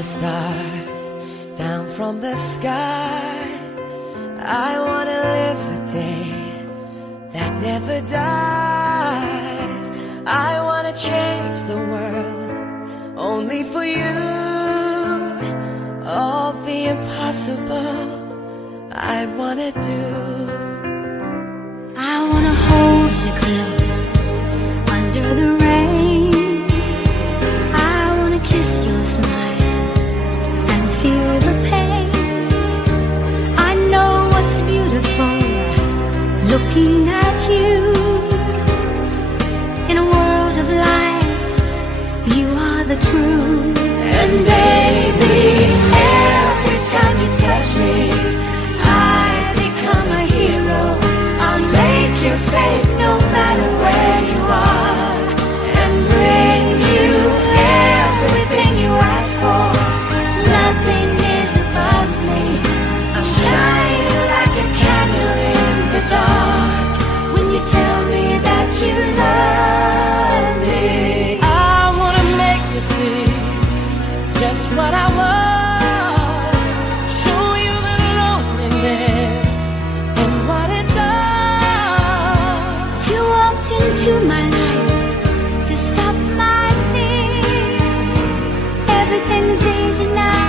the stars down from the sky. I wanna live a day that never dies. I wanna change the world only for you. All the impossible I wanna do. I wanna hold you close under the rain. I wanna kiss your smile and feel the pain. I know what's beautiful looking at you. In a world of lies, you are the truth. And baby, every time you touch me, I become a hero. I'll make you safe no matter where you are, and bring you everything you ask for. Nothing is above me. I'm shining like a candle in the dark when you tell me that you love me. I wanna make you see just what I want. Show you the loneliness and what it does. You walked into my life to stop my fears. Everything's easy now.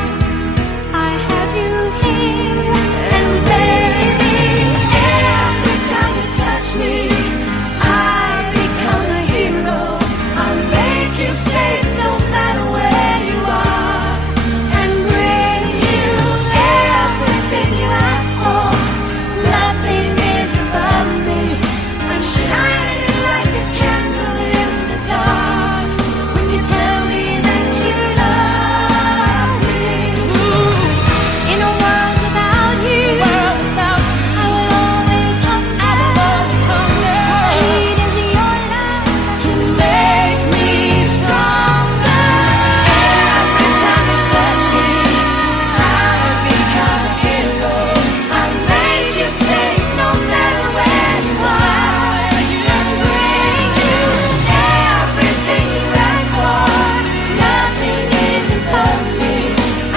I have you here. And baby, every time you touch me, I become a hero. I'll make you safe no matter where you are, and bring you everything you ask for. Nothing is above me. I'm shining like a candle in the dark when you tell me that you love me. In a world without you, I will always hunger. What I need is your love To make me stronger. Every time you touch me, I become a hero. I'll make you safe no matter where you are, and bring you everything you ask for. Nothing is above me.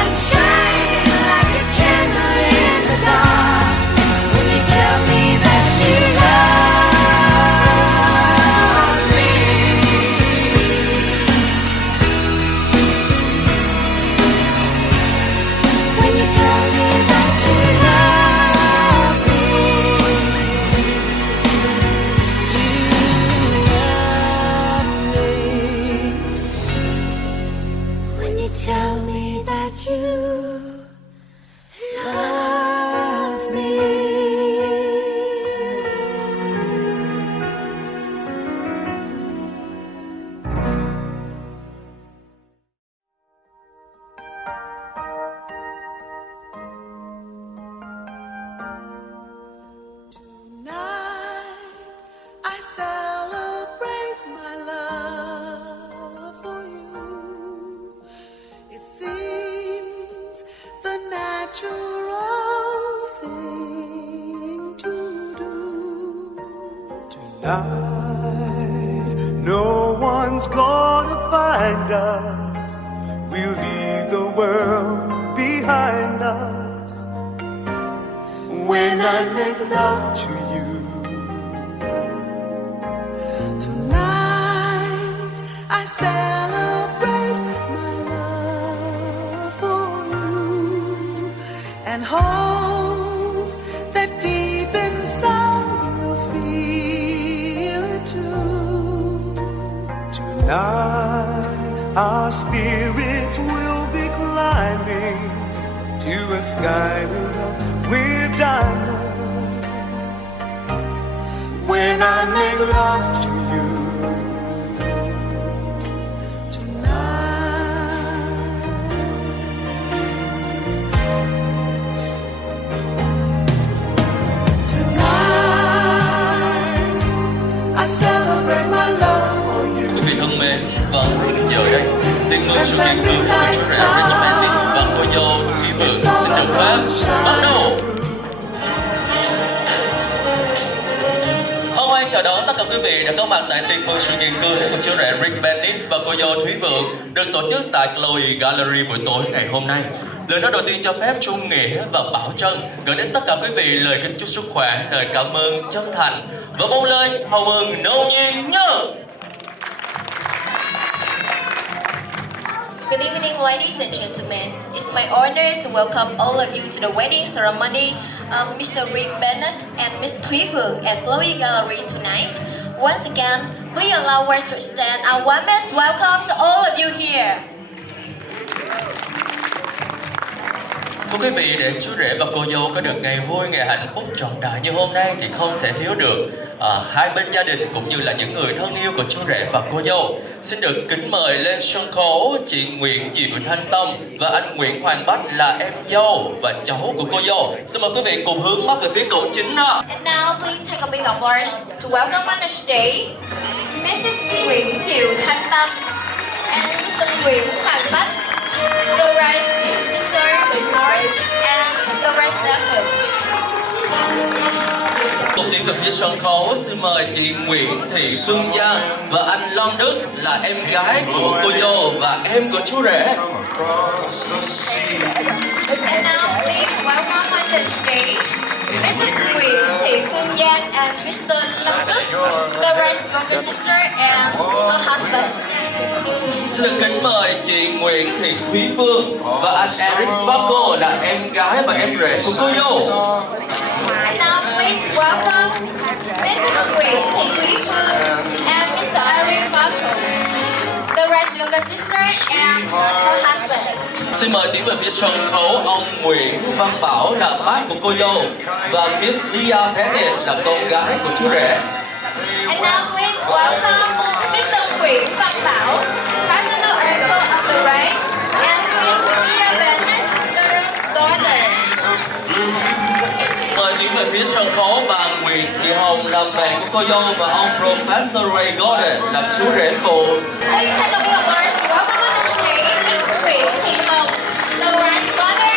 I'm shining like a candle in the dark when you tell me that you love me. When you tell me that you love me. When you tell me that you love me. Tonight I celebrate my love for you. It seems the natural thing to do. Tonight, no one's gonna find us. We'll leave the world behind us. When I make love to you, Tonight I celebrate my love for you, and hope that deep inside you'll feel it too. tonight our spirits will be climbing to a sky lit up with diamonds. When I make love to you, I celebrate my love for you. Quý vị thân mến, và ngay bây giờ đây, tiền mừng sự kiện cưới của chú rể Rich Mandy và cô dâu Thi Vượng xin được phép bắt đầu. Hân hoan chào đón tất cả quý vị đã có mặt tại tiệc mừng sự kiện cưới của chú rể Rick Bennett và cô dâu Thúy Vượng được tổ chức tại Chloe Gallery buổi tối ngày hôm nay. Lời nói đầu tiên cho phép Trung Nghĩa và Bảo Trân gửi đến tất cả quý vị lời kính chúc sức khỏe, lời cảm ơn chân thành và mong lời chào mừng nồng nhiệt nhất. Good evening, ladies and gentlemen. It's my honor to welcome all of you to the wedding ceremony of Mr. Rick Bennett and Miss Thúy Vượng at Chloe Gallery tonight. Once again, we allow us to extend our warmest welcome to all of you here. Thưa quý vị, để chú rể và cô dâu có được ngày vui, ngày hạnh phúc trọn đời như hôm nay thì không thể thiếu được hai bên gia đình cũng như là những người thân yêu của chú rể và cô dâu. Xin được kính mời lên sân khấu chị Nguyễn Thanh Tâm và anh Nguyễn Hoàng Bách là em dâu và cháu của cô dâu. Xin mời quý vị cùng hướng mắt về phía cổng chính đó. And now, please take a big applause to welcome on the stage Mrs. Nguyễn Thanh Tâm and Mr. Nguyễn Hoàng Bách, the right sister Nhuận and the right nephew. Cùng tiến về phía sân khấu, xin mời chị Nguyễn Thị Xuân Giang và anh Long Đức là em gái của cô dâu và em của chú rể. And now, please welcome on the stage Mrs. Nguyễn Thị Phương Giang and Mr. Long Đức, the right younger sister and her husband. Xin được kính mời chị Nguyễn Thị Thúy Phương và anh Eric Vaco là em gái và em rể của cô dâu. And now please welcome Mrs. Nguyễn Thị Thúy Phương and Mr. Eric Vaco, the right younger sister and her husband. Xin mời tiến về phía sân khấu ông Nguyễn Văn Bảo là bác của cô dâu và Miss Lia Bennett là con gái của chú rể. And now please welcome Mr. Nguyễn Văn Bảo, personal uncle of the bride, and Miss Lia Bennett, the groom's daughter. Mời tiến về phía sân khấu bà Nguyễn Thị Hồng là mẹ của cô dâu và ông Professor Ray Gordon là chú rể phụ. Please take a big applause to welcome on the stage Miss Nguyễn Thị Hồng, the groom's daughter,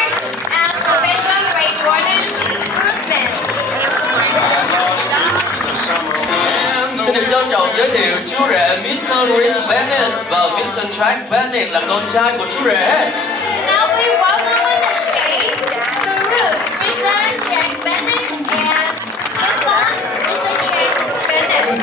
and Professor Ray Gordon, groomsman. Xin được trân trọng giới thiệu chú rể Mr. Rich Bennett và Mr. Jack Bennett là con trai của chú rể. Now we welcome on the stage the groom, Mr. Jack Bennett, and his son, Mr. Jack Bennett.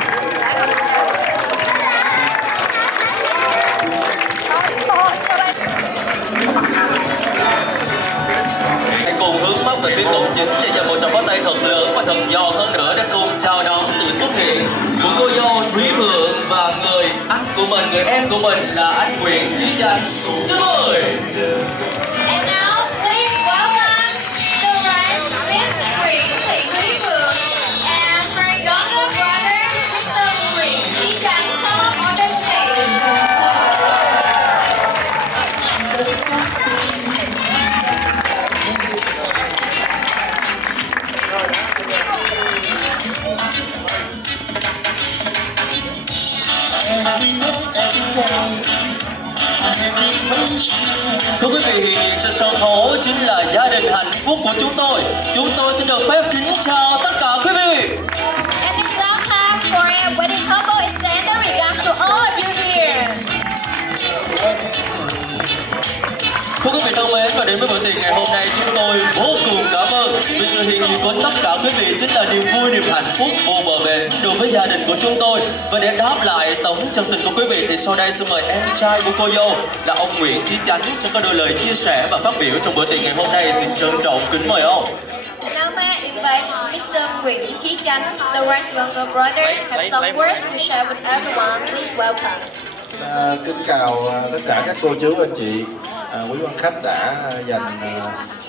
Hãy cùng hướng mắt về phía cổng chính để dành một tràng pháo tay thật lớn và thật giòn hơn nữa để cùng chào đón sự xuất hiện của cô dâu Thúy Vượng và người anh của mình, người em của mình là anh Nguyễn Chí Chanh. Xin mời. And now please welcome the bride, Miss Nguyễn Thị Thúy Vượng and her younger brother, Mr. Nguyễn Chí Chanh, come up on the stage. Thưa quý vị, hiện diện trên sân khấu chính là gia đình hạnh phúc của chúng tôi. Chúng tôi xin được phép kính chào tất cả quý vị. And it's now time for a wedding couple extend their regards to all of you here. Thưa quý vị thân mến, và đến với bữa tiệc ngày hôm nay chúng tôi vô cùng cảm ơn vì sự hiện diện của tất cả quý vị chính là niềm vui, niềm hạnh phúc vô bờ bến đối với gia đình của chúng tôi. Và để đáp lại tấm chân tình của quý vị thì sau đây xin mời em trai của cô dâu là ông Nguyễn Chí Chánh sẽ có đôi lời chia sẻ và phát biểu trong bữa tiệc ngày hôm nay. Xin trân trọng kính mời ông. Now may I invite Mr. Nguyễn Chí Chánh, the right younger brother, have some words to share with everyone. Please welcome. Kính chào tất cả các cô chú anh chị, quý quan khách đã dành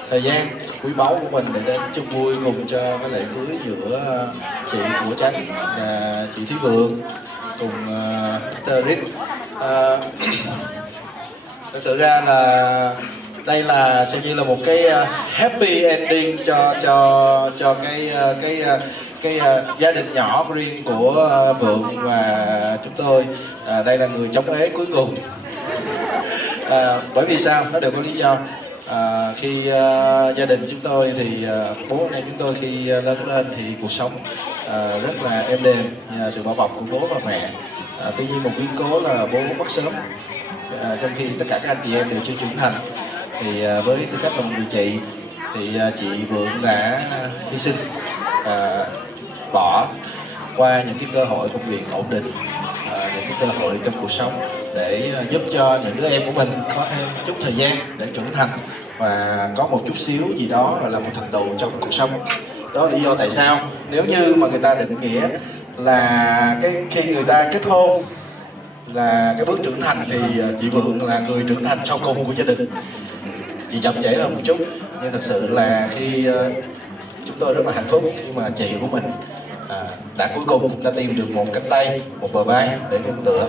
thời gian quý báu của mình để đến chung vui cùng cho cái lễ cưới giữa chị của Chánh và chị Thúy Vượng cùng Mr. Rick. Thật sự ra là đây là xem như là một cái happy ending cho cái gia đình nhỏ riêng của Vượng và chúng tôi. Đây là người chống ế cuối cùng. Bởi vì sao? Nó đều có lý do. Khi gia đình chúng tôi thì bố anh em chúng tôi khi lớn lên thì cuộc sống rất là êm đềm nhờ sự bảo bọc của bố và mẹ. Tuy nhiên một biến cố là bố mất sớm, trong khi tất cả các anh chị em đều chưa trưởng thành. Thì với tư cách là một người chị thì chị Vượng đã hy sinh, bỏ qua những cái cơ hội công việc ổn định, những cái cơ hội trong cuộc sống để giúp cho những đứa em của mình có thêm chút thời gian để trưởng thành và có một chút xíu gì đó là một thành tựu trong cuộc sống. Đó là lý do tại sao nếu như mà người ta định nghĩa là khi người ta kết hôn là cái bước trưởng thành thì chị Vượng là người trưởng thành sau cùng của gia đình. Chị chậm trễ hơn một chút, nhưng thật sự là khi chúng tôi rất là hạnh phúc khi mà chị của mình đã cuối cùng đã tìm được một cánh tay, một bờ vai để nương tựa.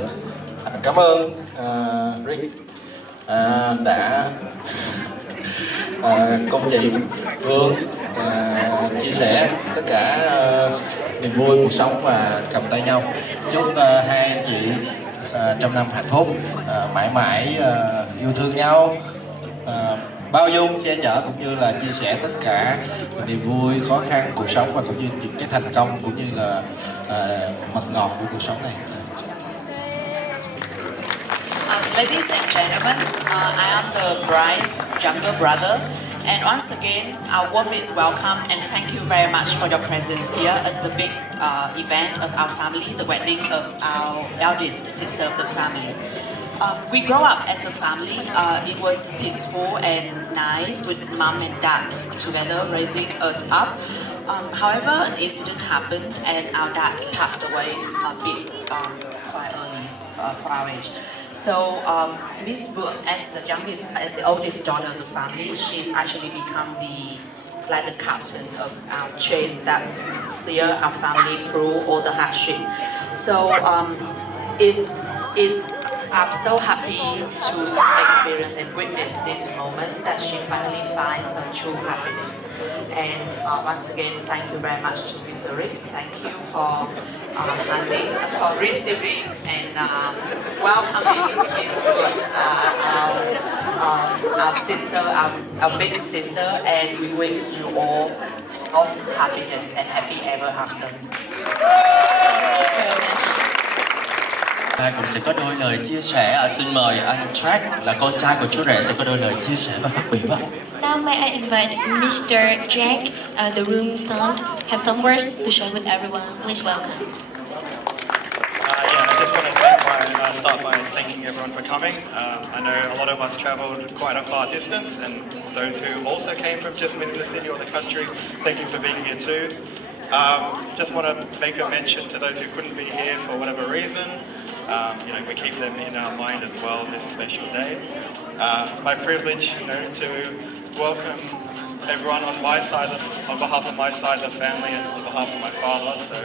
Cảm ơn Rick đã cùng chị Vượng chia sẻ tất cả niềm vui cuộc sống và cầm tay nhau. Chúc hai anh chị trong năm hạnh phúc, mãi mãi yêu thương nhau, bao dung, che chở cũng như là chia sẻ tất cả niềm vui, khó khăn cuộc sống và cũng như những cái thành công cũng như là mật ngọt của cuộc sống này. Ladies and gentlemen, I am the bride's younger brother, and once again, our warmest welcome and thank you very much for your presence here at the big event of our family, the wedding of our eldest sister of the family. We grow up as a family. It was peaceful and nice with mom and dad together raising us up. However, an incident happened and our dad passed away a bit quite early for our age. So Miss Vượng, as the oldest daughter of the family, she's actually become the captain of our train that steer our family through all the hardship. So I'm so happy to experience and witness this moment that she finally finds her true happiness. And once again, thank you very much to Mr. Rick. Thank you for handling, for receiving and welcoming Miss our sister, our big sister, and we wish you all of happiness and happy ever after. Ai cũng sẽ có đôi lời chia sẻ. Xin mời anh Jack là con trai của chú rể sẽ có đôi lời chia sẻ và phát biểu ạ. Now may I invite Mr. Jack, the room son, have some words to share with everyone. Please welcome. I just want to start by thanking everyone for coming. I know a lot of us travelled quite a far distance, and those who also came from just within the city or the country, thank you for being here too. Just want to make a mention to those who couldn't be here for whatever reason. We keep them in our mind as well this special day. It's my privilege, to welcome everyone on behalf of my side of the family and on behalf of my father. So,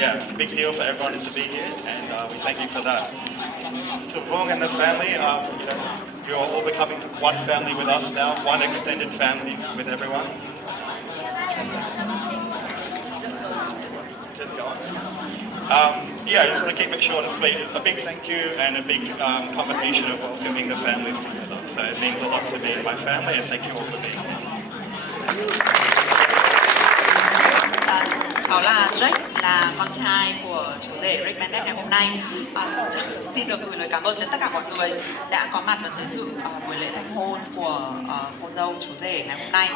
yeah, it's a big deal for everyone to be here, and we thank you for that. To Phường and the family, you're all becoming one family with us now, one extended family with everyone. Just go on. I just want to keep it short and sweet. A big thank you and a big combination of welcoming the families together. So it means a lot to me and my family, and thank you all for being here. Cháu là Jack, là con trai của chú rể Rick Bennett ngày hôm nay. Xin được gửi lời cảm ơn đến tất cả mọi người đã có mặt và tới dự buổi lễ thành hôn của cô dâu chú rể ngày hôm nay.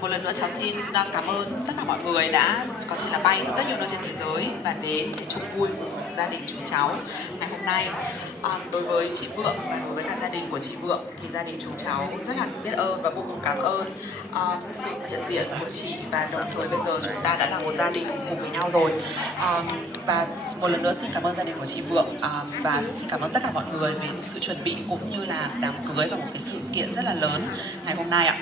Một lần nữa cháu xin cảm ơn tất cả mọi người đã có thể là bay từ rất nhiều nơi trên thế giới và đến để chung vui cùng gia đình chúng cháu ngày hôm nay. Đối với chị Vượng và đối với cả gia đình của chị Vượng thì gia đình chúng cháu rất là biết ơn và vô cùng cảm ơn sự hiện diện của chị, và đồng thời bây giờ chúng ta đã là một gia đình cùng với nhau rồi. Và một lần nữa xin cảm ơn gia đình của chị Vượng và xin cảm ơn tất cả mọi người về sự chuẩn bị cũng như là đám cưới và một cái sự kiện rất là lớn ngày hôm nay ạ.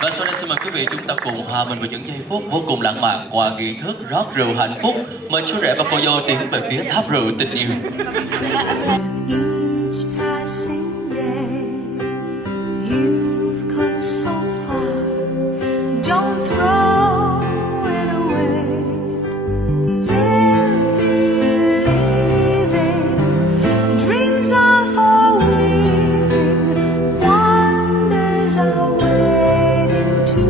Và sau đây xin mời quý vị chúng ta cùng hòa mình vào những giây phút vô cùng lãng mạn qua nghi thức rót rượu hạnh phúc. Mời chú rể và cô dâu tiến về phía tháp rượu tình yêu. Each passing day, you've come so far. Don't throw it away. Live believing, dreams are for weaving, wonders are waiting to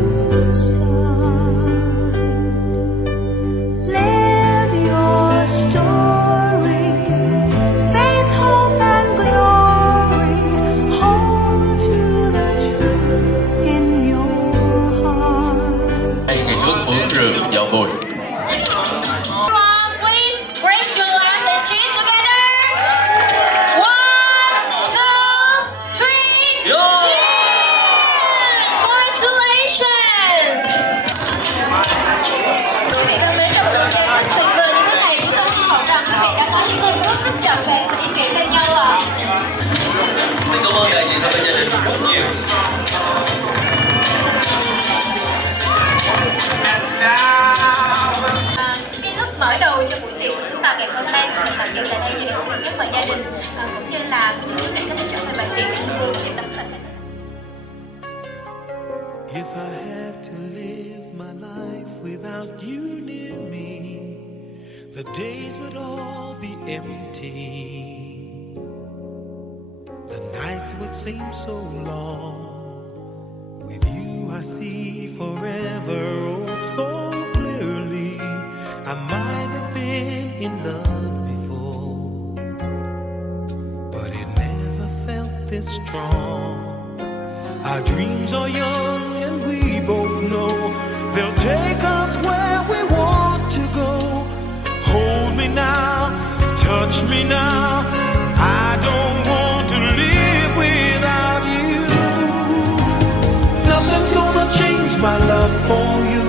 If I had to live my life without you near me, the days would all be empty. The nights would seem so long. With you I see forever oh so clearly. I might have been in love before, but it never felt this strong. Our dreams are young and we both know they'll take us where we want to go. Hold me now, touch me now. I don't want to live without you. Nothing's gonna change my love for you.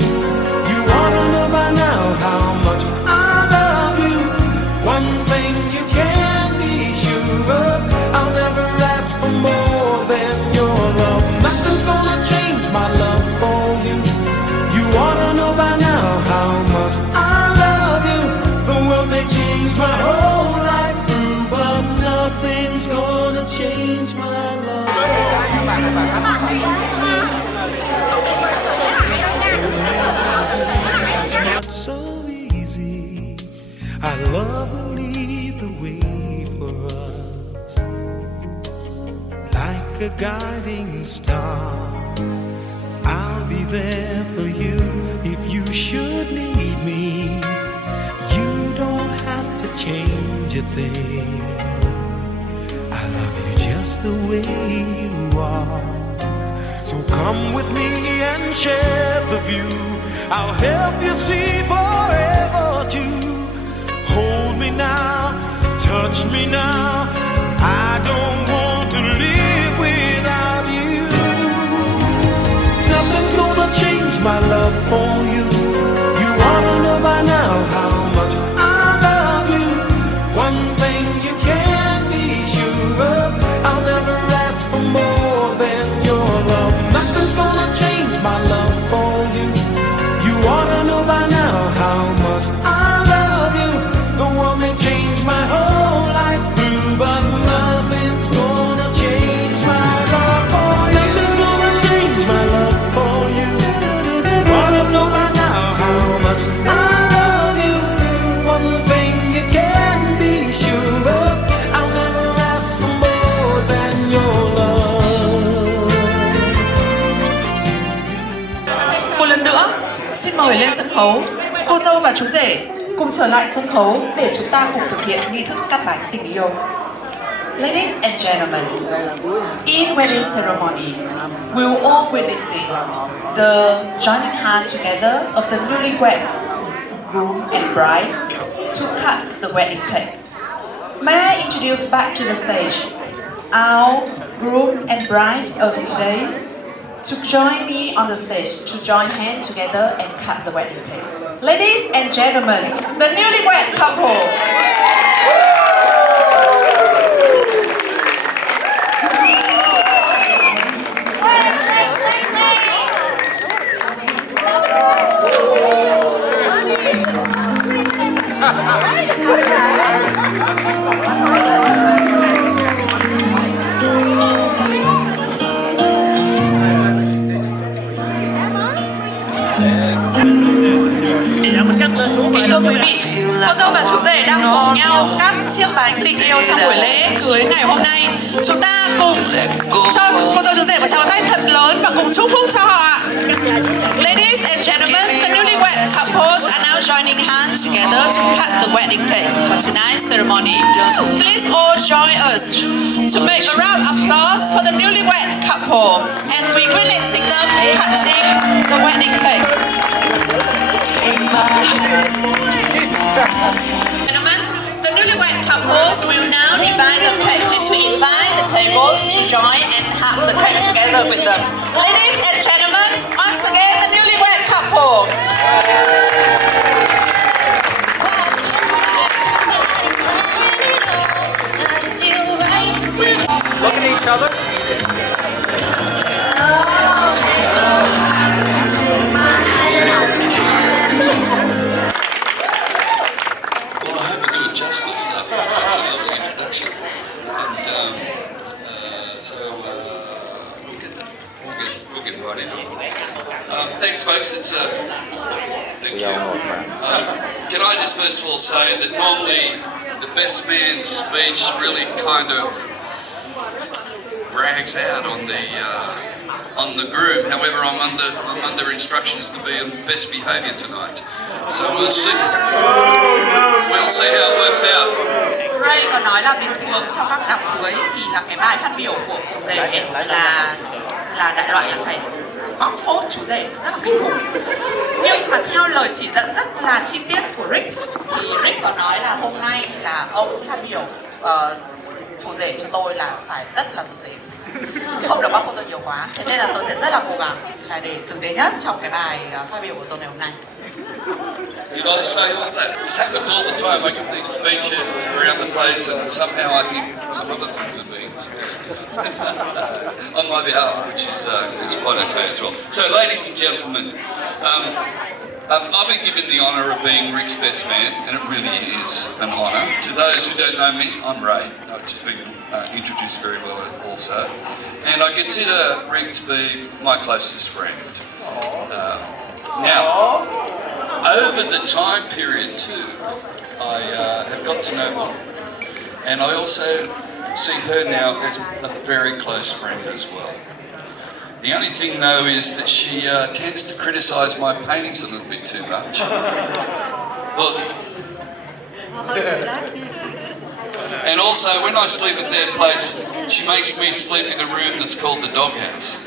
You ought to know by now how much I love you. One thing you can be sure of, I'll never ask for more than your love. Nothing's gonna change my love for you. You ought to know by now how much I love you. The world may change my whole life through, but nothing's gonna change my love. It's not so easy. Our love will lead the way for us, like a guiding star. I'll be there for you if you should need me. You don't have to change a thing. I love you just the way you are. So come with me and share the view. I'll help you see forever too. Hold me now, touch me now. I don't want to live without you. Nothing's gonna change my love for you. You ought to know by now how much I love you. One thing you can be sure of, I'll never ask for more than your love. Nothing's gonna change my love for you. You ought to know by now how much I love you. The world may change my whole life through, but nothing's gonna change my love for you. Nothing's gonna change my love for you. You ought to know by now how much I love you. One thing you can be sure of, I'll never ask for more than your love. Một lần nữa, xin mời lên sân khấu cô dâu và chú rể cùng trở lại sân khấu để chúng ta cùng thực hiện nghi thức cắt bánh tình yêu. Ladies and gentlemen, in wedding ceremony, we will all witnessing the joining hand together of the newlywed groom and bride to cut the wedding cake. May I introduce back to the stage our groom and bride of today to join me on the stage to join hands together and cut the wedding cake. Ladies and gentlemen, the newlywed couple. Kính thưa quý vị, cô dâu và chú rể đang cùng nhau cắt chiếc bánh tình yêu trong buổi lễ cưới ngày hôm nay. Chúng ta cùng cho cô dâu chú rể một tràng tay thật lớn và cùng chúc phúc cho họ ạ. Ladies and gentlemen, the newlywed couples are now joining hands together to cut the wedding cake for tonight's ceremony. Please all join us to make a round of applause for the newlywed couple as we witnessing them cutting the wedding cake. Gentlemen, the newlywed couples will now divide the cake and to invite the tables to join and have the cake together with them. Ladies and gentlemen, once again the newlywed couple. Look at each other. Well, I hope I do it justice. That's a lovely introduction. And so we'll get righty ho. Thanks, folks. It's thank you. Can I just first of all say that normally the best man's speech really kind of brags out on the groom. However, I'm under instructions to be on best behaviour tonight. So we'll see. We'll see how it works out. Ray có nói là bình thường trong các đám cưới thì là cái bài phát biểu của phù rể ấy là đại loại là phải bóc phốt chú rể rất là kinh khủng. Nhưng mà theo lời chỉ dẫn rất là chi tiết của Rick thì Rick có nói là hôm nay là ông phát biểu phù rể cho tôi là phải rất là tử tế, không được bóc phốt tôi nhiều quá. Thế nên là tôi sẽ rất là cố gắng là để tử tế nhất trong cái bài phát biểu của tôi ngày hôm nay. Did I say all that? This happens all the time. I give these speeches around the place and somehow I think some other things are being said on my behalf, which is quite okay as well. So ladies and gentlemen, I've been given the honour of being Rick's best man, and it really is an honour. To those who don't know me, I'm Ray. I've just been introduced very well also. And I consider Rick to be my closest friend. Now, over the time period too, I have got to know her, and I also see her now as a very close friend as well. The only thing though is that she tends to criticise my paintings a little bit too much. Well, and also when I sleep at their place, she makes me sleep in a room that's called the doghouse.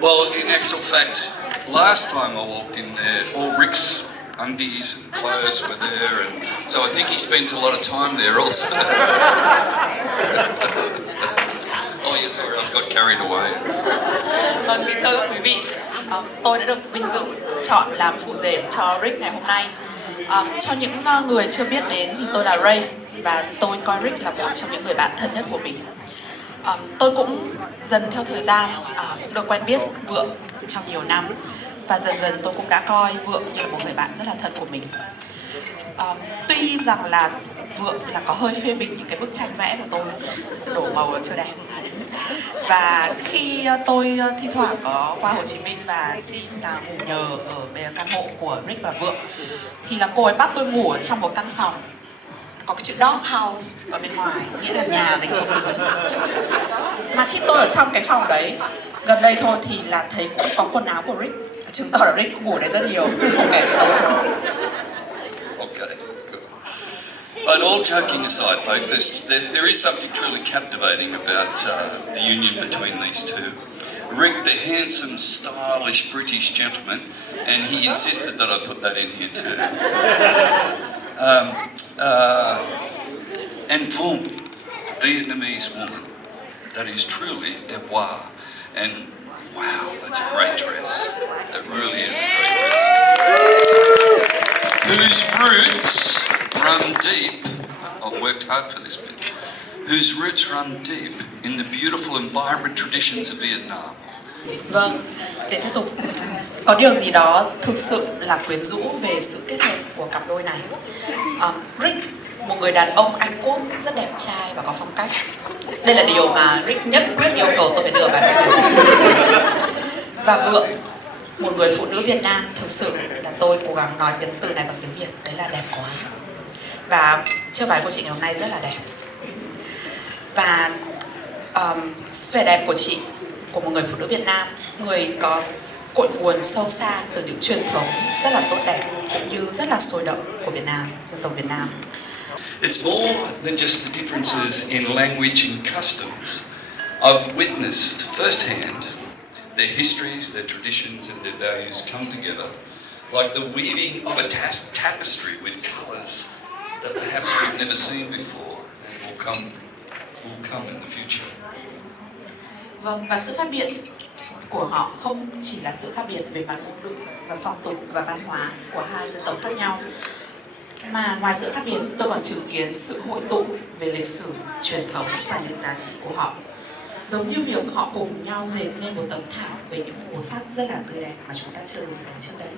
Well, in actual fact, last time I walked in there, all Rick's undies and clothes were there, and so I think he spends a lot of time there also. Oh yeah, sorry, I got carried away. Vâng, kính thưa quý vị, tôi đã được vinh dự chọn làm phù rể cho Rick ngày hôm nay. Cho những người chưa biết đến thì tôi là Ray và tôi coi Rick là một trong những người bạn thân nhất của mình. Tôi cũng dần theo thời gian cũng được quen biết Vượng trong nhiều năm và dần dần tôi cũng đã coi Vượng như một người bạn rất là thân của mình. Tuy rằng là Vượng là có hơi phê bình những cái bức tranh vẽ của tôi đổ màu chưa đẹp, và khi tôi thi thoảng có qua Hồ Chí Minh và xin là ngủ nhờ ở căn hộ của Rick và Vượng thì là cô ấy bắt tôi ngủ ở trong một căn phòng có cái chữ dog house ở bên ngoài, nghĩa là nhà dành cho mình. Mà khi tôi ở trong cái phòng đấy gần đây thôi thì là thấy cũng có quần áo của Rick, chứng tỏ là Rick cũng ngủ đấy rất nhiều, không kể với tôi. Okay, good. But all joking aside, folks, there is something truly captivating about the union between these two. Rick, the handsome, stylish British gentleman, and he insisted that I put that in here too. And Phim, the Vietnamese woman, that is truly Devoir. And wow, that's a great dress. That really is a great dress. Whose roots run deep, I've worked hard for this bit, whose roots run deep in the beautiful and vibrant traditions of Vietnam. Vâng, để tiếp tục, có điều gì đó thực sự là quyến rũ về sự kết hợp của cặp đôi này. Rick, một người đàn ông Anh Quốc rất đẹp trai và có phong cách. Đây là điều mà Rick nhất quyết yêu cầu tôi phải đưa bài phát biểu. Và Vượng, một người phụ nữ Việt Nam, thực sự là tôi cố gắng nói tiếng từ này bằng tiếng Việt, đấy là đẹp quá. Và chiếc váy của chị ngày hôm nay rất là đẹp. Và vẻ đẹp của chị, của một người phụ nữ Việt Nam, người có cội nguồn sâu xa từ những truyền thống rất là tốt đẹp cũng như rất là sôi động của Việt Nam, dân tộc Việt Nam. It's more than just the differences in language and customs. I've witnessed firsthand their histories, their traditions and their values come together like the weaving of a tapestry with colours that perhaps we've never seen before and will come in the future. Vâng, và sự khác biệt của họ không chỉ là sự khác biệt về mặt ngôn ngữ và phong tục và văn hóa của hai dân tộc khác nhau, mà ngoài sự khác biệt tôi còn chứng kiến sự hội tụ về lịch sử, truyền thống và những giá trị của họ, giống như việc họ cùng nhau dệt nên một tấm thảm về những màu sắc rất là tươi đẹp mà chúng ta chưa từng thấy trước đây.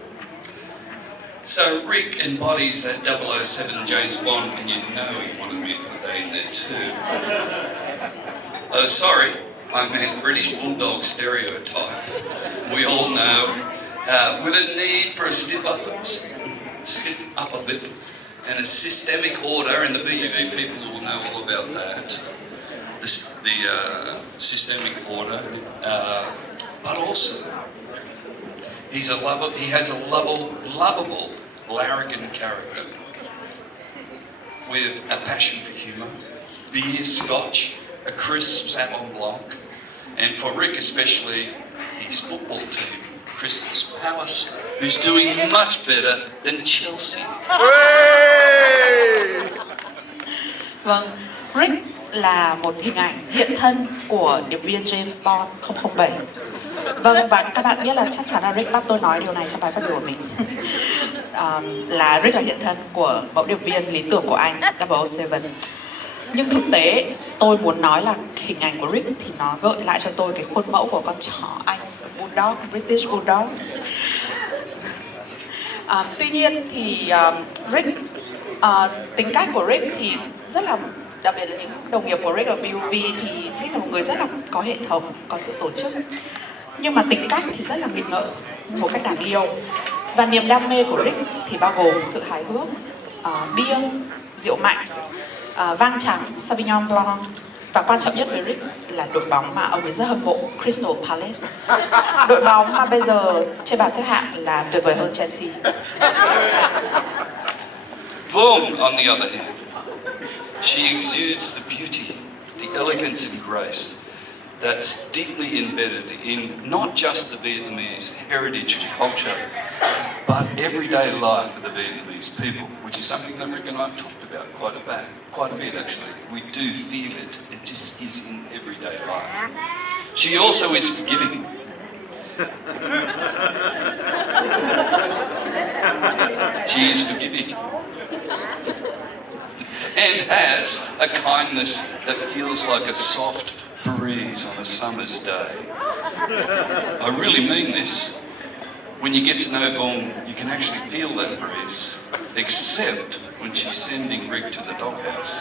So Rick embodies that 007 James Bond, and you know he wanted me to put that in there too. Oh, sorry, I meant British Bulldog stereotype. We all know, with a need for a stiff upper lip and a systemic order, and the BUV people will know all about that. The systemic order, but also he has a lovable larrikin character with a passion for humour, beer, scotch, a crisp Sauvignon Blanc, and for Rick especially, his football team, Crystal Palace, who's doing much better than Chelsea. Vâng, Rick là một hình ảnh hiện thân của điệp viên James Bond 007. Vâng, và các bạn biết là chắc chắn là Rick bắt tôi nói điều này trong bài phát biểu của mình. Là Rick là hiện thân của mẫu điệp viên lý tưởng của anh, 007. Nhưng thực tế tôi muốn nói là hình ảnh của Rick thì nó gợi lại cho tôi cái khuôn mẫu của con chó Anh, Bulldog, British Bulldog. Tuy nhiên thì Rick, tính cách của Rick thì rất là, đặc biệt là những đồng nghiệp của Rick ở BUV thì Rick là một người rất là có hệ thống, có sự tổ chức. Nhưng mà tính cách thì rất là nghịch ngợm, một cách đáng yêu. Và niềm đam mê của Rick thì bao gồm sự hài hước, bia, rượu mạnh, vang trắng, Sauvignon Blanc, và quan trọng nhất với Rick là đội bóng mà ông ấy rất hâm mộ, Crystal Palace. Đội bóng mà bây giờ trên bảng xếp hạng là tuyệt vời hơn Chelsea. Phường, on the other hand, she exudes the beauty, the elegance and grace that's deeply embedded in not just the Vietnamese heritage and culture, but everyday life of the Vietnamese people, which is something that Rick and I have talked about quite a bit actually. We do feel it. It just is in everyday life. She also is forgiving. She is forgiving. And has a kindness that feels like a soft breeze on a summer's day. I really mean this. When you get to know Vượng, you can actually feel that breeze, except when she's sending Rick to the doghouse.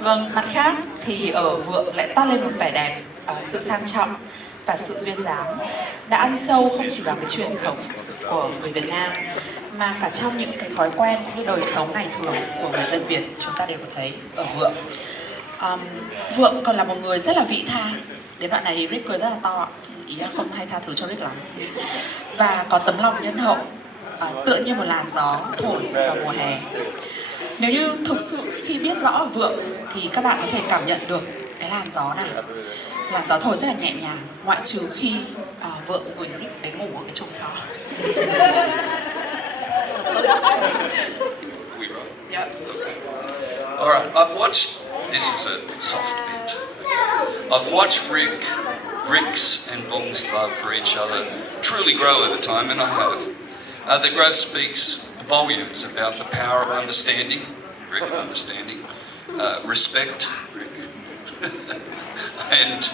Vâng, mặt khác thì ở Vượng lại toát lên một vẻ đẹp, sự sang trọng và sự duyên dáng đã ăn sâu không chỉ vào cái truyền thống của người Việt Nam mà cả trong những cái thói quen cũng như đời sống ngày thường của người dân Việt chúng ta đều có thấy ở Vượng. Vượng còn là một người rất là vị tha. Đến đoạn này Rick cười rất là to, ý là không hay tha thứ cho Rick lắm. Và có tấm lòng nhân hậu, tựa như một làn gió thổi vào mùa hè. Nếu như thực sự khi biết rõ Vượng thì các bạn có thể cảm nhận được cái làn gió này. Làn gió thổi rất là nhẹ nhàng, ngoại trừ khi Vượng gửi Rick đến ngủ ở cái chuồng chó. Yep. All right, I've watched. This is a soft bit. I've watched Rick's and Vong's love for each other truly grow over time, and I have. The growth speaks volumes about the power of understanding, Rick understanding, respect, Rick, and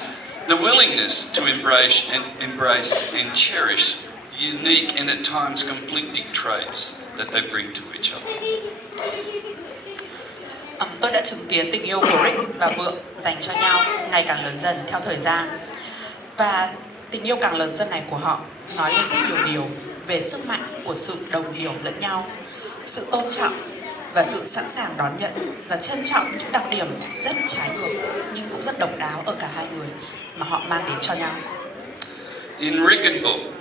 the willingness to embrace and cherish unique and at times conflicting traits that they bring to each other. Tôi đã chứng kiến tình yêu của Rick và Vượng dành cho nhau ngày càng lớn dần theo thời gian. Và tình yêu càng lớn dần này của họ nói lên rất nhiều điều về sức mạnh của sự đồng hiểu lẫn nhau, sự tôn trọng và sự sẵn sàng đón nhận và trân trọng những đặc điểm rất trái ngược nhưng cũng rất độc đáo ở cả hai người mà họ mang đến cho nhau. In Rick and Vượng,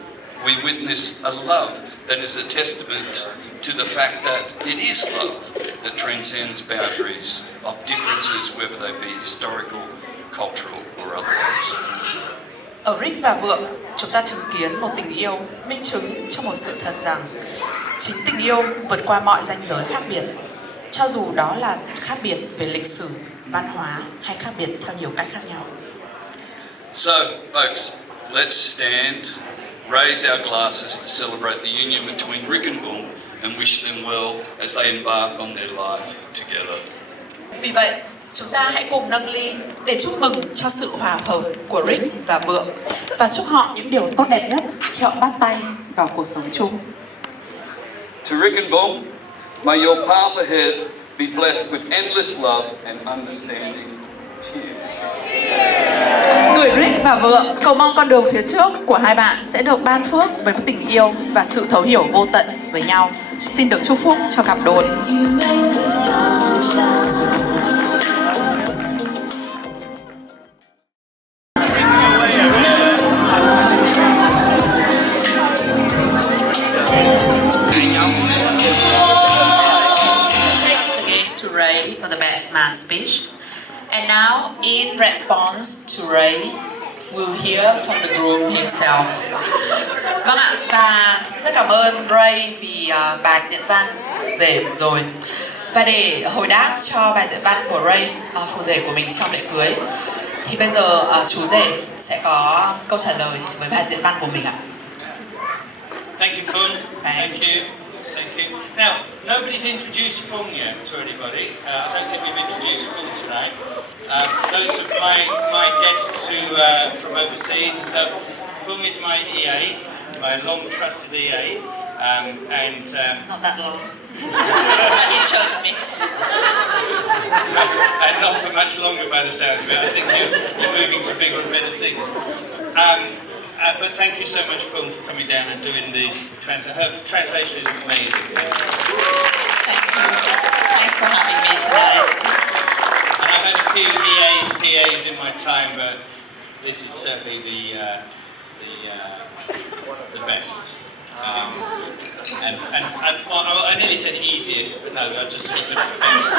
we witness a love that is a testament to the fact that it is love that transcends boundaries of differences, whether they be historical, cultural, or otherwise. Ở Rick và Vượng, chúng ta chứng kiến một tình yêu minh chứng cho một sự thật rằng chính tình yêu vượt qua mọi ranh giới khác biệt, cho dù đó là khác biệt về lịch sử, văn hóa hay khác biệt theo nhiều cách khác nhau. So, folks, let's stand, raise our glasses to celebrate the union between Rick and Vượng and wish them well as they embark on their life together. Vì vậy, chúng ta hãy cùng nâng ly để chúc mừng cho sự hòa hợp của Rick và Vượng và chúc họ những điều tốt đẹp nhất khi họ bắt tay vào cuộc sống chung. To Rick and Vượng, may your path ahead be blessed with endless love and understanding. Gửi Rick và Vượng cầu mong con đường phía trước của hai bạn sẽ được ban phước với tình yêu và sự thấu hiểu vô tận với nhau. Xin được chúc phúc cho cặp đôi. Thanks again to Ray for the best man speech. And now, in response to Ray, we'll hear from the groom himself. Vâng ạ, và rất cảm ơn Ray vì bài diễn văn rể rồi. Và để hồi đáp cho bài diễn văn của Ray, phù rể của mình trong lễ cưới, thì bây giờ chú rể sẽ có câu trả lời với bài diễn văn của mình ạ. Thank you, Phim. Thank you. Thank you. Now, nobody's introduced Phim yet to anybody. I don't think we've introduced Phim tonight. For those of my guests who from overseas and stuff, Phim is my EA, my long trusted EA, and Not that long. But you trust me. and not for much longer by the sounds of it. I think you're moving to bigger and better things. But thank you so much, Phim, for coming down and doing the translation. Her translation is amazing. Thanks. Thank you. Thanks for having me tonight. And I've had a few EAs, PAs in my time, but this is certainly the best. Well, I nearly said easiest, but no, I just leave it as best.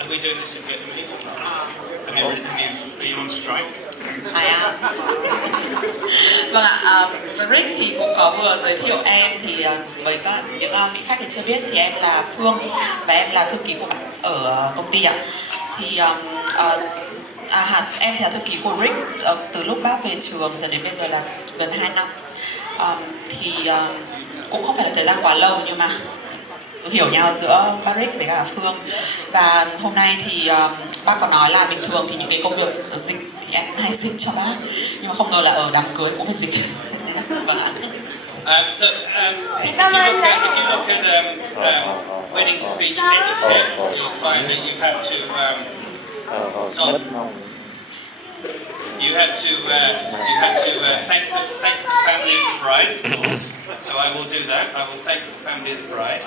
Are we doing this in Vietnamese? Are you on strike? I am. Vâng ạ, Rick thì cũng có vừa giới thiệu em thì với các những vị khách thì chưa biết thì em là Phương và em là thư ký của ở công ty ạ. Thì em thì là thư ký của Rick từ lúc bác về trường cho đến bây giờ là gần 2 năm. Cũng không phải là thời gian quá lâu nhưng mà hiểu nhau giữa bác Rick với cả Phương. Và hôm nay thì bác có nói là bình thường thì những cái công việc dịch thì em cũng hay dịch cho bác, nhưng mà không ngờ là ở đám cưới cũng phải dịch. If you look at wedding speech etiquette, you'll find that you have to thank the family of the bride, of course. So I will do that. I will thank the family of the bride.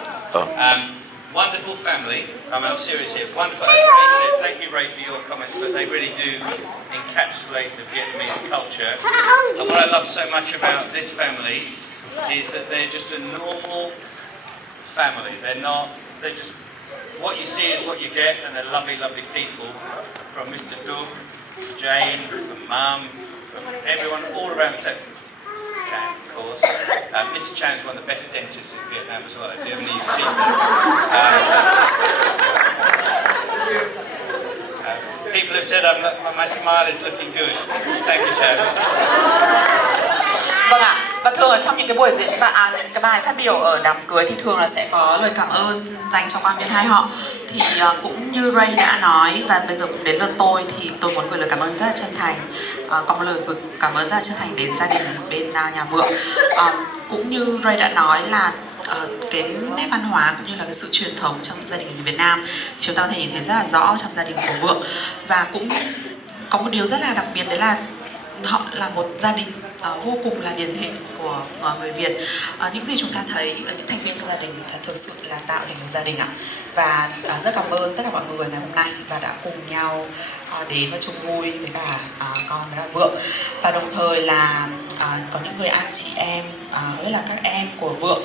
Wonderful family. I'm serious here. Wonderful. As Ray said, thank you, Ray, for your comments, but they really do encapsulate the Vietnamese culture. And what I love so much about this family is that they're just a normal family. They're just, what you see is what you get, and they're lovely, lovely people. From Mr. Doug, Jane, from Mum, from everyone all around the table. Chan, of course. Mr. Chan is one of the best dentists in Vietnam as well, if you ever need your teeth. People have said my smile is looking good. Thank you, Chan. Vâng ạ, và thường ở trong những cái buổi diễn và những cái bài phát biểu ở đám cưới thì thường là sẽ có lời cảm ơn dành cho quan viên hai họ. Thì cũng như Ray đã nói và bây giờ cũng đến lượt tôi thì tôi muốn gửi lời cảm ơn rất là chân thành. Có một lời cảm ơn rất là chân thành đến gia đình bên nhà Vượng. Cũng như Ray đã nói là cái nét văn hóa cũng như là cái sự truyền thống trong gia đình người Việt Nam chúng ta có thể nhìn thấy rất là rõ trong gia đình của Vượng. Và cũng có một điều rất là đặc biệt đấy là họ là một gia đình vô cùng là điển hình của người Việt. Những gì chúng ta thấy là những thành viên trong gia đình thực sự là tạo thành một gia đình ạ. Và rất cảm ơn tất cả mọi người ngày hôm nay và đã cùng nhau đến và chung vui với cả con với cả Vượng. Và đồng thời là có những người anh chị em với là các em của Vượng.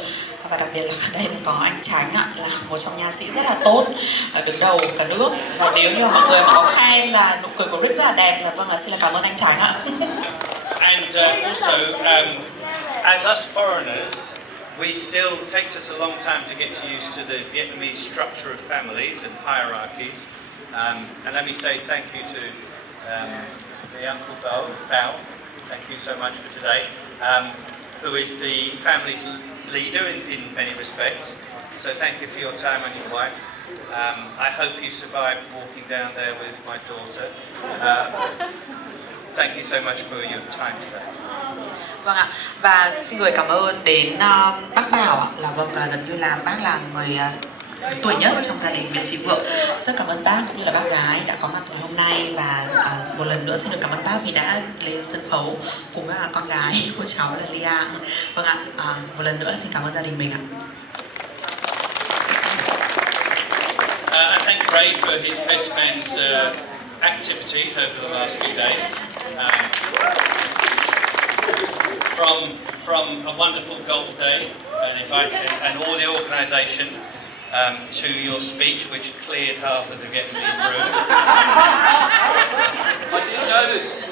Và đặc biệt là ở đây là có anh Tránh ạ, là một trong nha sĩ rất là tốt, đứng đầu cả nước. Và nếu như mọi người mà có khen là nụ cười của Rick rất là đẹp là vâng là xin là cảm ơn anh Tránh ạ. And also, as us foreigners, it takes us a long time to get used to the Vietnamese structure of families and hierarchies. And let me say thank you to the Uncle Bao. Thank you so much for today. Who is the family's leader in many respects. So thank you for your time and your wife. I hope you survived walking down there with my daughter. Thank you so much for your time today. Vâng ạ, và xin gửi cảm ơn đến bác Bảo ạ, là vâng là gần như là bác là người tuổi nhất trong gia đình bên chị Vượng. Rất cảm ơn bác cũng như là bác gái đã có mặt ngày hôm nay, và một lần nữa xin được cảm ơn bác vì đã lên sân khấu cùng với con gái của cháu là Lia. Vâng ạ, một lần nữa xin cảm ơn gia đình mình ạ. I thank Ray for his best man's activities over the last few days. From a wonderful golf day and all the organisation to your speech, which cleared half of the Vietnamese room. I do notice.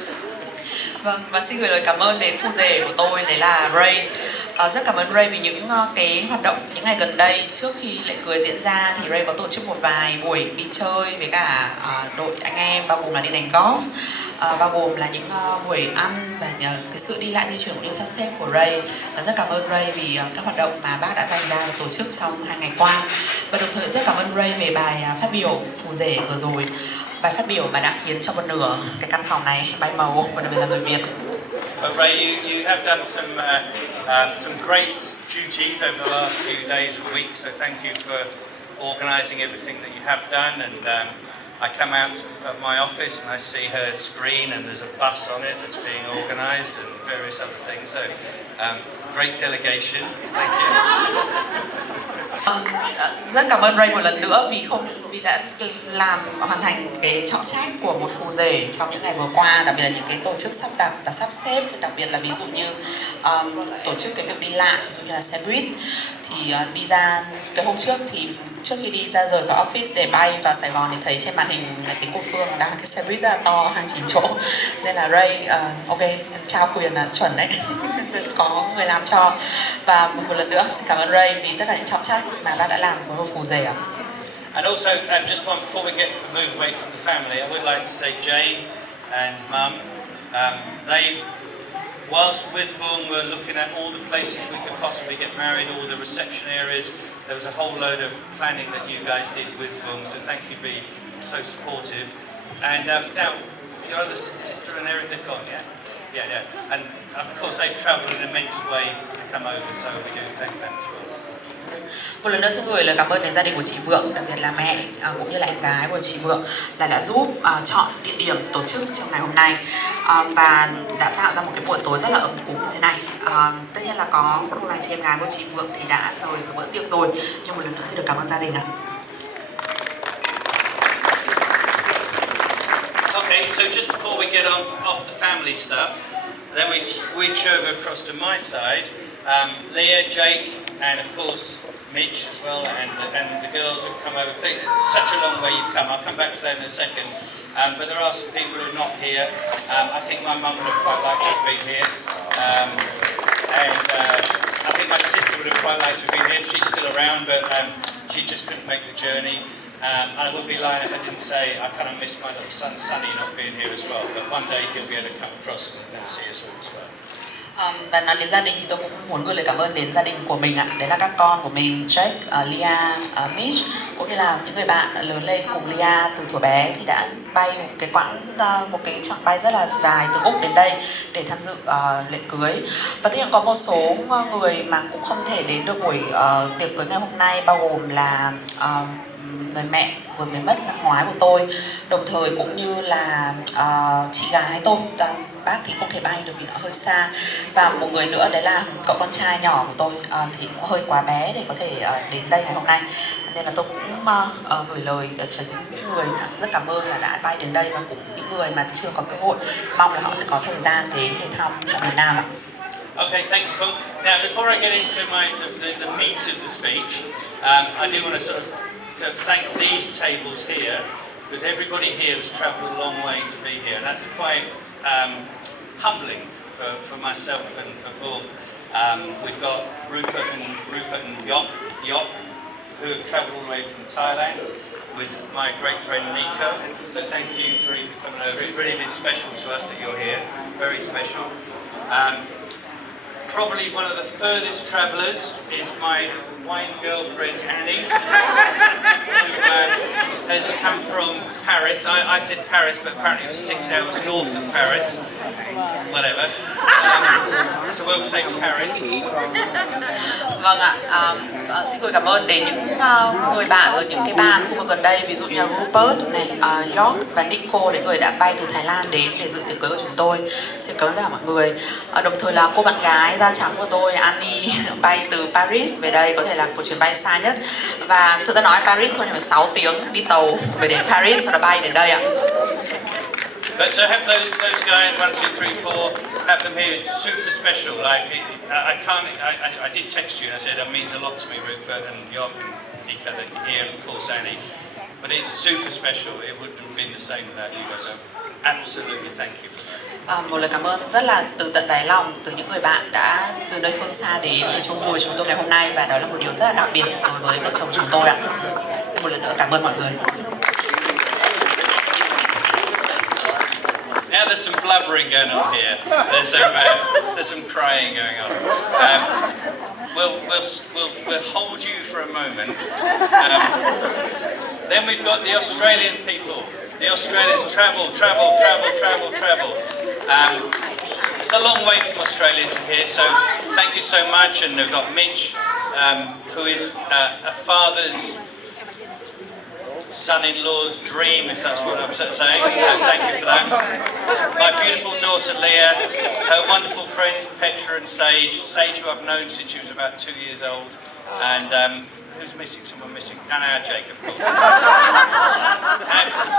Vâng, và xin gửi lời cảm ơn đến phu rể của tôi, đấy là Ray. Rất cảm ơn Ray vì những cái hoạt động những ngày gần đây trước khi lễ cưới diễn ra thì Ray có tổ chức một vài buổi đi chơi với cả đội anh em, bao gồm là đi đánh golf, bao gồm là những buổi ăn và cái sự đi lại di chuyển cũng như sắp xếp của Ray. Rất cảm ơn Ray vì các hoạt động mà bác đã dành ra và tổ chức trong 2 ngày qua, và đồng thời rất cảm ơn Ray về bài phát biểu phù rể vừa rồi, bài phát biểu mà đã khiến cho một nửa cái căn phòng này bay màu, và đặc biệt là người Việt. Ray, you have done some great duties over the last few days and weeks, so thank you for organising everything that you have done. And I come out of my office and I see her screen, and there's a bus on it that's being organised and various other things. So great delegation. Thank you. Rất cảm ơn Ray một lần nữa vì đã hoàn thành cái trọng trách của một phù rể trong những ngày vừa qua, đặc biệt là những cái tổ chức sắp đặt và sắp xếp, đặc biệt là ví dụ như tổ chức cái việc đi lại, ví dụ như là xe buýt thì đi ra cái hôm trước thì trước khi đi ra rời khỏi office để bay vào Sài Gòn thì thấy trên màn hình máy tính của Phương đang cái xe buýt rất là to 29 chỗ, nên là Ray ok, trao quyền là chuẩn đấy. Có người làm cho, và một lần nữa xin cảm ơn Ray vì tất cả những trọng trách mà bác đã làm với một phù rể ạ. And also, just one before we move away from the family, I would like to say Jane and Mum, they, whilst with Phường were looking at all the places we could possibly get married, all the reception areas, there was a whole load of planning that you guys did with Phường, so thank you for being so supportive. And now, your other sister and Eric, they've gone, yeah? Yeah. And of course they've travelled an immense way to come over, so we do thank them as well. Một lần nữa xin gửi lời cảm ơn đến gia đình của chị Vượng, đặc biệt là mẹ cũng như là em gái của chị Vượng là đã giúp chọn địa điểm tổ chức trong ngày hôm nay và đã tạo ra một cái buổi tối rất là ấm cúng như thế này. Tất nhiên là có vài chị em gái của chị Vượng thì đã rời cái bữa tiệc rồi, nhưng một lần nữa xin được cảm ơn gia đình ạ. Okay, so just before we get off the family stuff, then we switch over across to my side. Leah, Jake, and of course Mitch as well, and the girls have come over. Such a long way you've come. I'll come back to that in a second. But there are some people who are not here. I think my mum would have quite liked to have been here. I think my sister would have quite liked to have been here if she's still around, but she just couldn't make the journey. I would be lying if I didn't say I kind of miss my little son Sonny not being here as well. But one day he'll be able to come across and see us all as well. Và nói đến gia đình thì tôi cũng muốn gửi lời cảm ơn đến gia đình của mình ạ. Đấy là các con của mình, Jake, Lia, Mitch, cũng như là những người bạn đã lớn lên cùng Lia từ thuở bé thì đã bay một cái chặng bay rất là dài từ Úc đến đây để tham dự lễ cưới. Và tất nhiên có một số người mà cũng không thể đến được buổi tiệc cưới ngày hôm nay, bao gồm là người mẹ vừa mới mất năm ngoái của tôi, đồng thời cũng như là chị gái tôi, bác thì không thể bay được vì nó hơi xa, và một người nữa đấy là cậu con trai nhỏ của tôi thì cũng hơi quá bé để có thể đến đây ngày hôm nay, nên là tôi cũng gửi lời cho những người rất cảm ơn là đã bay đến đây, và cũng những người mà chưa có cơ hội mong là họ sẽ có thời gian đến để thăm ở Việt Nam ạ. Okay, thank you, Phim. Now, before I get into the meat of the speech, I do want to thank these tables here, because everybody here has travelled a long way to be here. That's quite humbling for myself and for Vượng. We've got Rupert and Yok, who have travelled all the way from Thailand with my great friend Nico. So thank you three for coming over. It really is special to us that you're here. Very special. Probably one of the furthest travellers is my wine girlfriend Annie, who has come from Paris. I said Paris, but apparently it was 6 hours north of Paris. Whatever. So we'll say Paris. Vâng ạ, xin gửi cảm ơn đến những người bạn ở những cái bang khu vực gần đây, ví dụ như là Rupert này, York và Nico, những người đã bay từ Thái Lan đến để dự tiệc cưới của chúng tôi. Xin cảm ơn tất cả mọi người. Đồng thời là cô bạn gái da trắng của tôi, Annie, bay từ Paris về đây, có thể là một chuyến bay xa nhất. Và thực ra nói Paris thôi nhưng mà 6 tiếng đi tàu về đến Paris sau đó bay đến đây ạ. But to have those guys 1, 2, 3, 4 have them here is super special. Like I did text you and I said it means a lot to me, Rupert and York and Nika that you're here, and of course Annie. But it's super special. It wouldn't have been the same without you guys. So absolutely thank you for that. Một lời cảm ơn rất là từ tận đáy lòng từ những người bạn đã từ nơi phương xa đến để chung vui chúng tôi ngày hôm nay, và đó là một điều rất là đặc biệt đối với vợ chồng chúng tôi ạ. Một lần nữa cảm ơn mọi người. Now there's some blubbering going on here. There's some crying going on. We'll hold you for a moment. Then we've got the Australian people. The Australians travel. It's a long way from Australia to here, so thank you so much. And we've got Mitch, who is a father's son-in-law's dream, if that's what I'm saying, so thank you for that. My beautiful daughter Leah, her wonderful friends Petra and Sage, who I've known since she was about 2 years old, and who's missing? Someone missing? And our Jake, of course.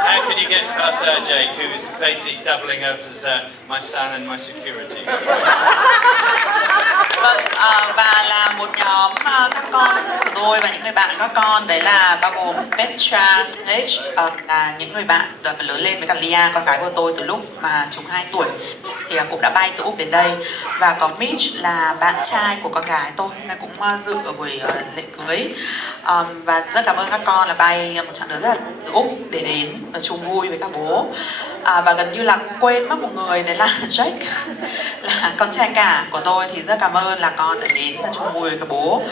How could you get past our Jake, who is basically doubling up as my son and my security? Vâng, và là một nhóm các con của tôi và những người bạn các con, đấy là bao gồm Petra, Sage, là những người bạn lớn lên với cả Leah, con gái của tôi từ lúc mà chúng 2 tuổi thì cũng đã bay từ Úc đến đây, và có Mitch là bạn trai của con gái tôi, nên cũng dự ở buổi lễ cưới. Và rất cảm ơn các con là bay một chặng đường rất là từ Úc để đến và chung vui với cả bố. Và gần như là quên mất một người, đấy là Jake, là con trai cả của tôi, thì rất cảm ơn là con đã đến và chung vui với cả bố.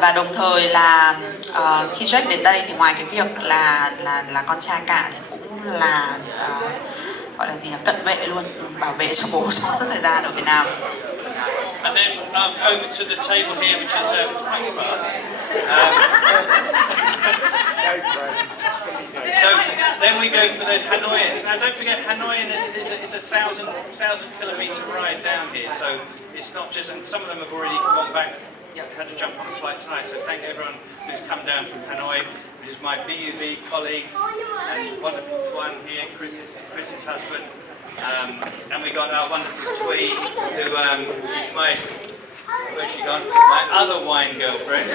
Và đồng thời là khi Jake đến đây thì ngoài cái việc là con trai cả thì cũng là gọi là gì là cận vệ luôn, bảo vệ cho bố trong suốt thời gian ở Việt Nam. And then over to the table here, which is so then we go for the Hanoians. Now don't forget, Hanoi is a 1,000 kilometre ride down here, so it's not just, and some of them have already gone back, had to jump on a flight tonight, so thank everyone who's come down from Hanoi, which is my BUV colleagues, and wonderful Tuan here, Chris's husband. And we got our wonderful Twee, who is my, where's she gone? My other wine girlfriend.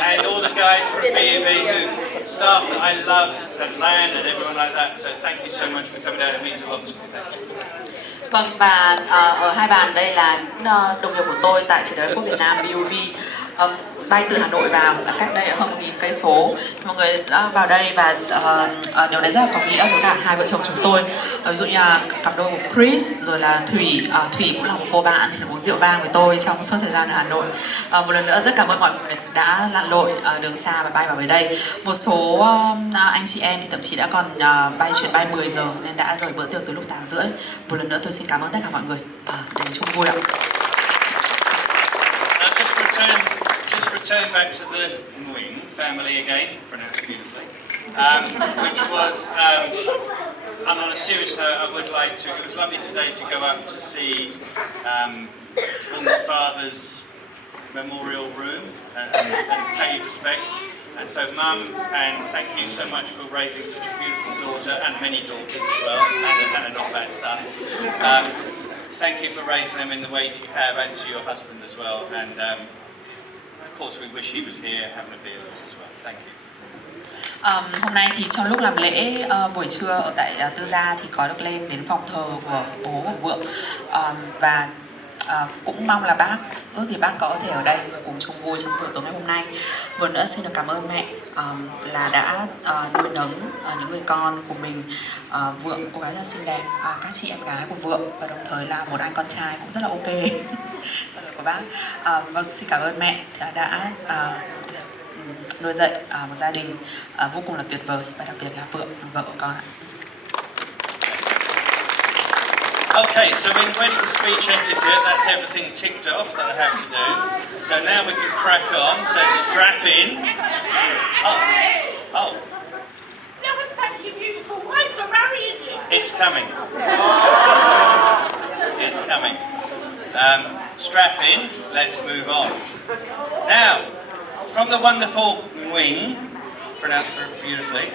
And all the guys from BUV, who staff that I love, and Lan and everyone like that. So thank you so much for coming down. It means a lot to me. Thank you. Vâng, và ở hai bàn đây là đồng nghiệp của tôi tại Triển lãm Quốc Việt Nam BUV. Bay từ Hà Nội vào là cách đây hơn 1.000 cây số. Mọi người vào đây và điều đấy rất là có nghĩa đối với cả hai vợ chồng chúng tôi. Ví dụ như là cặp đôi của Chris, rồi là Thủy cũng là một cô bạn uống rượu vang với tôi trong suốt thời gian ở Hà Nội. Một lần nữa rất cảm ơn mọi người đã lặn lội đường xa và bay vào về đây. Một số anh chị em thì thậm chí đã còn bay chuyến bay 10 giờ nên đã rời bữa tiệc từ lúc 8:30. Một lần nữa tôi xin cảm ơn tất cả mọi người đến chung vui ạ. Just return back to the Nhuận family again, pronounced beautifully, which was, and on a serious note, I would like to, it was lovely today to go up to see Phim's father's memorial room and pay respects. And so Mum, and thank you so much for raising such a beautiful daughter, and many daughters as well, and a not bad son. Thank you for raising them in the way that you have, and to your husband as well. And of course, we wish he was here having a beer with us as well. Thank you. Hôm nay thì trong lúc làm lễ buổi trưa ở tại Tư Gia thì có được lên đến phòng thờ của bố của Vượng, và cũng mong là bác ước gì bác có thể ở đây và cùng chung vui trong buổi tối ngày hôm nay. Vừa nữa xin được cảm ơn mẹ là đã nuôi nấng những người con của mình, Vượng cô gái rất xinh đẹp, các chị em gái của Vượng, và đồng thời là một anh con trai cũng rất là ok của bác. Vâng, xin cảm ơn mẹ đã nuôi dạy một gia đình vô cùng là tuyệt vời, và đặc biệt là Vượng, vợ của con ạ. Okay, so in wedding speech etiquette, that's everything ticked off that I have to do. So now we can crack on. So strap in. Oh. No, and thank your beautiful wife for marrying you. It's coming. It's coming. Strap in. Let's move on. Now, from the wonderful wing, pronounced beautifully,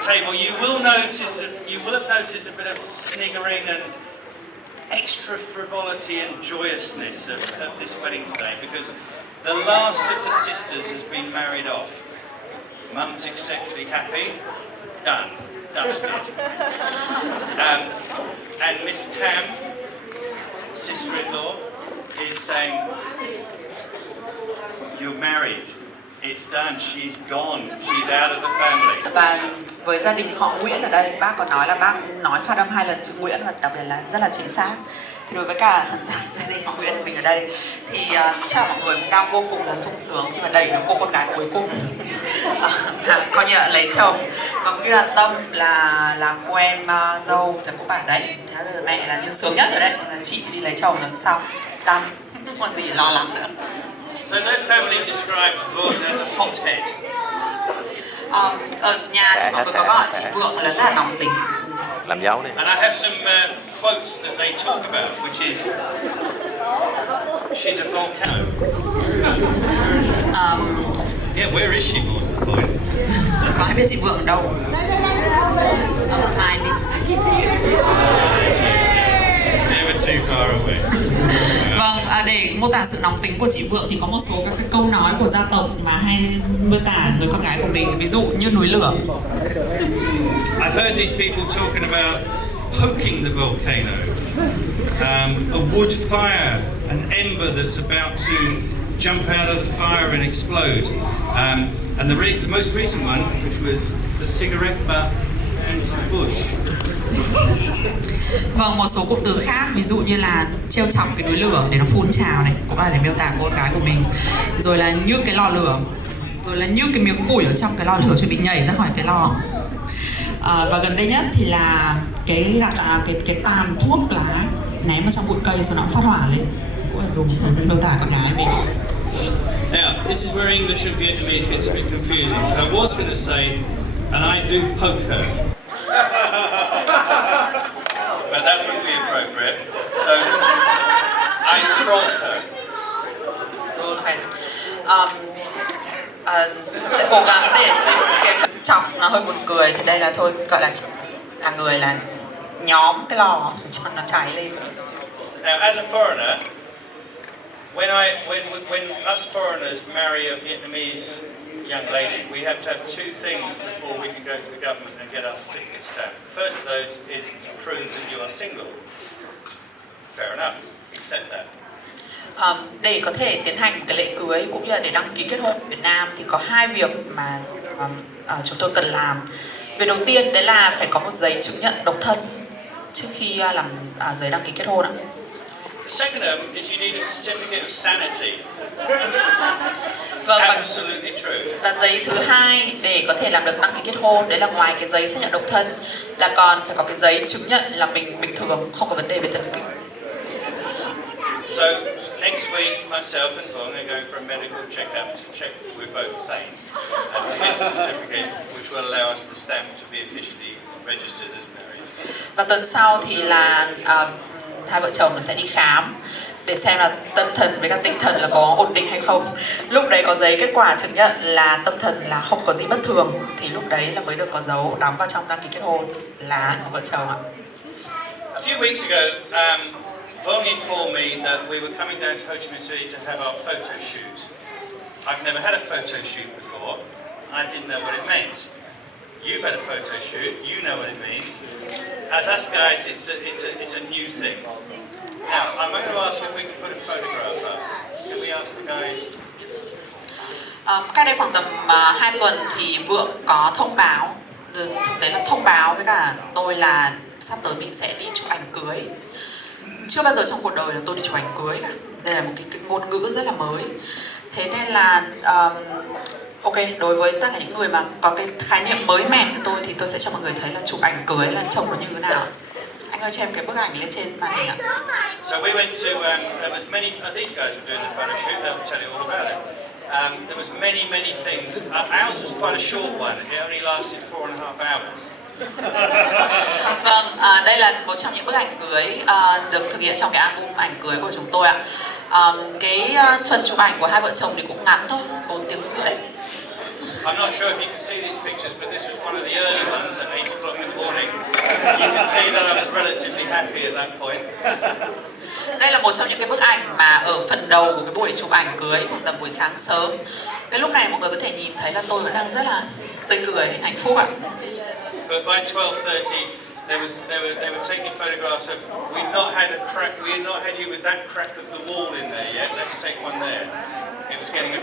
table, you will have noticed a bit of sniggering and extra frivolity and joyousness of this wedding today, because the last of the sisters has been married off. Mum's exceptionally happy. Done. Dusted. And Miss Tam, sister-in-law, is saying, "You're married. It's done. She's gone. She's out of the family." Và với gia đình họ Nguyễn ở đây, bác có nói là bác nói phát âm 2 lần chữ Nguyễn và đặc biệt là rất là chính xác. Thì đối với cả gia đình họ Nguyễn của mình ở đây thì chắc mọi người cũng đang vô cùng là sung sướng khi mà đẩy được cô con gái cuối cùng coi như là lấy chồng. Và cũng như là Tâm là cô em dâu thì cũng bảo đấy, thế bây giờ mẹ là như sướng nhất rồi đấy, là chị đi lấy chồng rồi, xong Đăng không còn gì lo lắng nữa. So their family describes Vượng as a hothead. Ở nhà thì mọi người có gọi chị Vượng là rất là nóng tính. Làm dấu đi. And I have some quotes that they talk about, which is, she's a volcano. Yeah, where is she, more to the point? Có ai biết chị Vượng ở đâu? Hai đi. Never too far away. Vâng, để mô tả sự nóng tính của chị Vượng thì có một số các cái câu nói của gia tộc mà hay mô tả người con gái của mình, ví dụ như núi lửa. I've heard these people talking about poking the volcano, a wood fire, an ember that's about to jump out of the fire and explode, and the most recent one, which was the cigarette butt anti-bush. Vâng, một số cụm từ khác, ví dụ như là trêu chọc cái núi lửa để nó phun trào này, cũng là để miêu tả cô con gái của mình. Rồi là như cái lò lửa, rồi là như cái miếng củi ở trong cái lò lửa chuẩn bị nhảy ra khỏi cái lò. Và gần đây nhất thì là cái tàn thuốc lá ném vào trong bụi cây sau đó phát hỏa lên, cũng là dùng miêu tả con gái mình. Now, this is where English and Vietnamese gets a bit confusing. So I was going to say, and I do poke her. But that wouldn't be appropriate. So I prod her. Sẽ cố gắng để cái phần chọc nó hơi buồn cười, thì đây là thôi gọi là người là nhóm cái lò cho nó cháy lên. Now, as a foreigner, when us foreigners marry a Vietnamese young lady, we have to have 2 things before we can go to the government and get our certificate stamped. The first of those is to prove that you are single. Fair enough, accept that. Để có thể tiến hành cái lễ cưới cũng như là để đăng ký kết hôn ở Việt Nam thì có 2 việc mà chúng tôi cần làm. Việc đầu tiên đấy là phải có một giấy chứng nhận độc thân trước khi làm giấy đăng ký kết hôn ạ. The second is you need a certificate of sanity. Vâng, Absolutely true. Và giấy thứ hai để có thể làm được đăng ký kết hôn đấy là ngoài cái giấy xác nhận độc thân là còn phải có cái giấy chứng nhận là mình bình thường, không có vấn đề về thần kinh. So next week, myself and Vượng are going for a medical check-up to check that we're both sane and to get the certificate which will allow us the stamp to be officially registered as married. Và tuần sau thì là hai vợ chồng sẽ đi khám để xem là tâm thần với cả tinh thần là có ổn định hay không. Lúc đấy có giấy kết quả chứng nhận là tâm thần là không có gì bất thường thì lúc đấy là mới được có dấu đóng vào trong đăng ký kết hôn là vợ chồng ạ. A few weeks ago, Vượng informed me that we were coming down to Ho Chi Minh City to have our photo shoot. I've never had a photo shoot before. I didn't know what it meant. You've had a photo shoot. You know what it means. As us guys, it's a new thing. Now, I'm going to ask if we can put a photograph up. Can we ask the guy? Cách đây khoảng tầm 2 tuần thì Vượng có thông báo, thực tế là thông báo với cả tôi là sắp tới mình sẽ đi chụp ảnh cưới. Chưa bao giờ trong cuộc đời là tôi đi chụp ảnh cưới cả. Đây là một cái ngôn ngữ rất là mới. Thế nên là ok, đối với tất cả những người mà có cái khái niệm mới mẻ của tôi thì tôi sẽ cho mọi người thấy là chụp ảnh cưới là trông nó như thế nào. Anh cho em cái bức ảnh lên trên màn hình ạ. So we went to, there was many, these guys were doing the photo shoot, they'll tell you all about it. There was many things. Ours was quite a short one, it only lasted 4.5 hours. Vâng, đây là một trong những bức ảnh cưới được thực hiện trong cái album ảnh cưới của chúng tôi ạ. Cái phần chụp ảnh của hai vợ chồng thì cũng ngắn thôi, 4 tiếng rưỡi. I'm not sure if you can see these pictures, but this was one of the early ones at 8 o'clock in the morning. You can see that I was relatively happy at that point. Đây là một trong những cái bức ảnh mà ở phần đầu của cái buổi chụp ảnh cưới, khoảng tầm buổi sáng sớm. Cái lúc này mọi người có thể nhìn thấy là tôi vẫn đang rất là tươi cười, hạnh phúc ạ. But by 12:30, they were taking photographs of. We'd not had a crack. We had not had you with that crack of the wall in there yet. Let's take one there. It was getting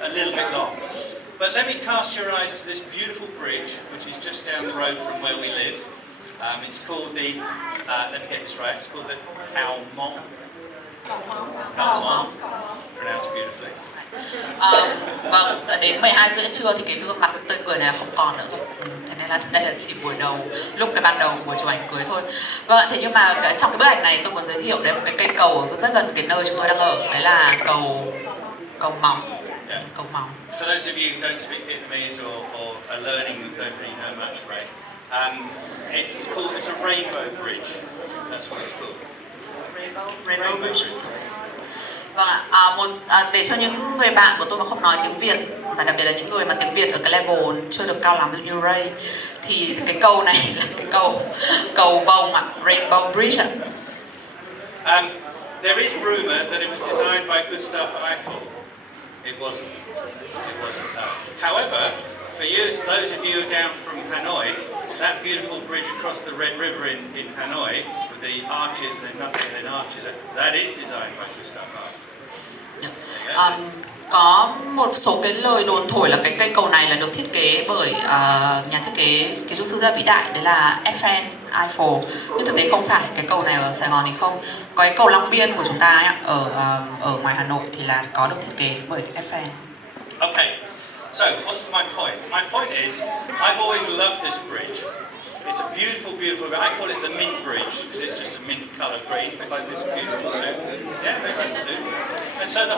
a little bit long. But let me cast your eyes to this beautiful bridge, which is just down the road from where we live. It's called the. Let me get this right. It's called the Không. Pronounced beautifully. Vâng, đến 12 rưỡi trưa thì cái gương mặt tươi cười này không còn nữa rồi. Thế nên là đây là chỉ buổi đầu, lúc cái ban đầu của chụp ảnh cưới thôi. Vâng ạ, thế nhưng mà trong cái bức ảnh này tôi muốn giới thiệu đến một cái cây cầu rất gần cái nơi chúng tôi đang ở. Đấy là cầu móng. Yeah. Cầu móng. For those of you who don't speak Vietnamese or are learning and don't really know much, right? It's a rainbow bridge. That's what it's called. Rainbow bridge. Vâng ạ, để cho những người bạn của tôi mà không nói tiếng Việt, và đặc biệt là những người mà tiếng Việt ở cái level chưa được cao lắm như Ray, thì cái cầu này là cái cầu vồng ạ, Rainbow Bridge ạ. There is rumor that it was designed by Gustav Eiffel. It wasn't. No. However, for you, those of you down from Hanoi, that beautiful bridge across the Red River in Hanoi, with the arches and then nothing and then arches, that is designed by Gustav Eiffel. Có một số cái lời đồn thổi là cái cây cầu này là được thiết kế bởi nhà thiết kế kiến trúc sư rất vĩ đại, đấy là Eiffel. Nhưng thực tế không phải, cái cầu này ở Sài Gòn thì không. Có cái cầu Long Biên của chúng ta ấy, ở ngoài Hà Nội thì là có được thiết kế bởi Eiffel. Okay, so what's my point? My point is, I've always loved this bridge. It's a beautiful, I call it the mint bridge because it's just a mint colour green, like this beautiful suit. Yeah, very nice suit. And so the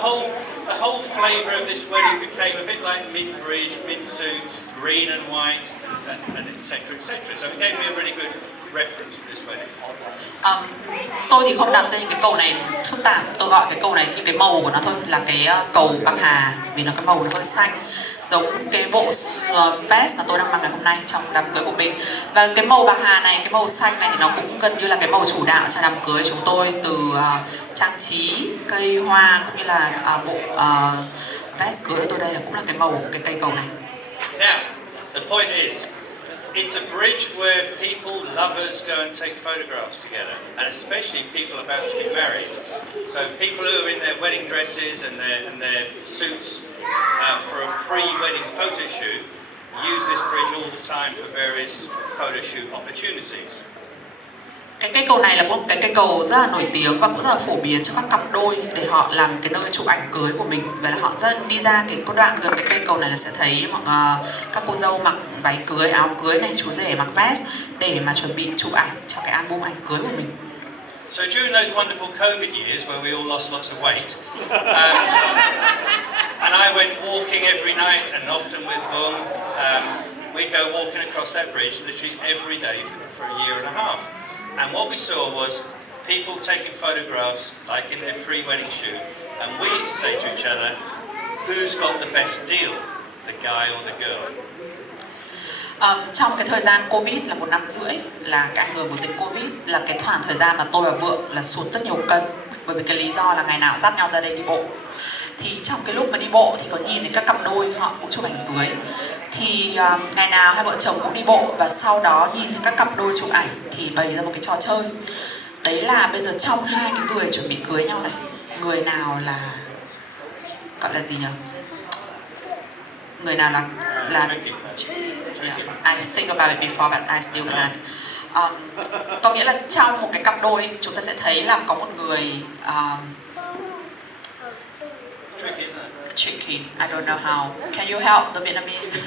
whole flavour of this wedding became a bit like mint bridge, mint suit, green and white, and etc. So it gave me a really good reference for this wedding. Tôi thì không đặt tên cái cầu này phức tạp, tôi gọi cái cầu này như cái màu của nó thôi, là cái cầu Bạc Hà, vì nó cái màu nó hơi xanh, giống cái bộ vest mà tôi đang mặc ngày hôm nay trong đám cưới của mình. Và cái màu bạc hà này, cái màu xanh này thì nó cũng gần như là cái màu chủ đạo cho đám cưới chúng tôi, từ trang trí, cây hoa cũng như là bộ vest cưới của tôi đây là cũng là cái màu của cái cây cầu này. Now, the point is, it's a bridge where people, lovers, go and take photographs together, and especially people about to be married. So people who are in their wedding dresses and their suits for a pre-wedding photo shoot use this bridge all the time for various photo shoot opportunities. Cái cây cầu này là một cái cây cầu rất là nổi tiếng và cũng rất là phổ biến cho các cặp đôi để họ làm cái nơi chụp ảnh cưới của mình. Vậy là họ rất đi ra cái đoạn gần cái cây cầu này là sẽ thấy các cô dâu mặc váy cưới, áo cưới này, chú rể mặc vest để mà chuẩn bị chụp ảnh cho cái album ảnh cưới của mình. So during those wonderful COVID years where we all lost lots of weight, and I went walking every night and often with Vượng, we'd go walking across that bridge literally every day for a year and a half. And what we saw was people taking photographs like in the pre-wedding shoot, and we used to say to each other, who's got the best deal, the guy or the girl? Trong cái thời gian Covid là 1 năm rưỡi, là cái ảnh hưởng của dịch Covid, là cái khoảng thời gian mà tôi và Vượng là sụt rất nhiều cân, bởi vì cái lý do là ngày nào dắt nhau ra đây đi bộ. Thì trong cái lúc mà đi bộ thì có nhìn thấy các cặp đôi họ cũng chụp ảnh cưới. Thì ngày nào hai vợ chồng cũng đi bộ, và sau đó nhìn thấy các cặp đôi chụp ảnh thì bày ra một cái trò chơi. Đấy là bây giờ trong hai cái người chuẩn bị cưới nhau này, người nào là gọi là gì nhỉ? Người nào là I think about it before but I still can't. Có nghĩa là trong một cái cặp đôi chúng ta sẽ thấy là có một người tricky. I don't know how. Can you help the Vietnamese?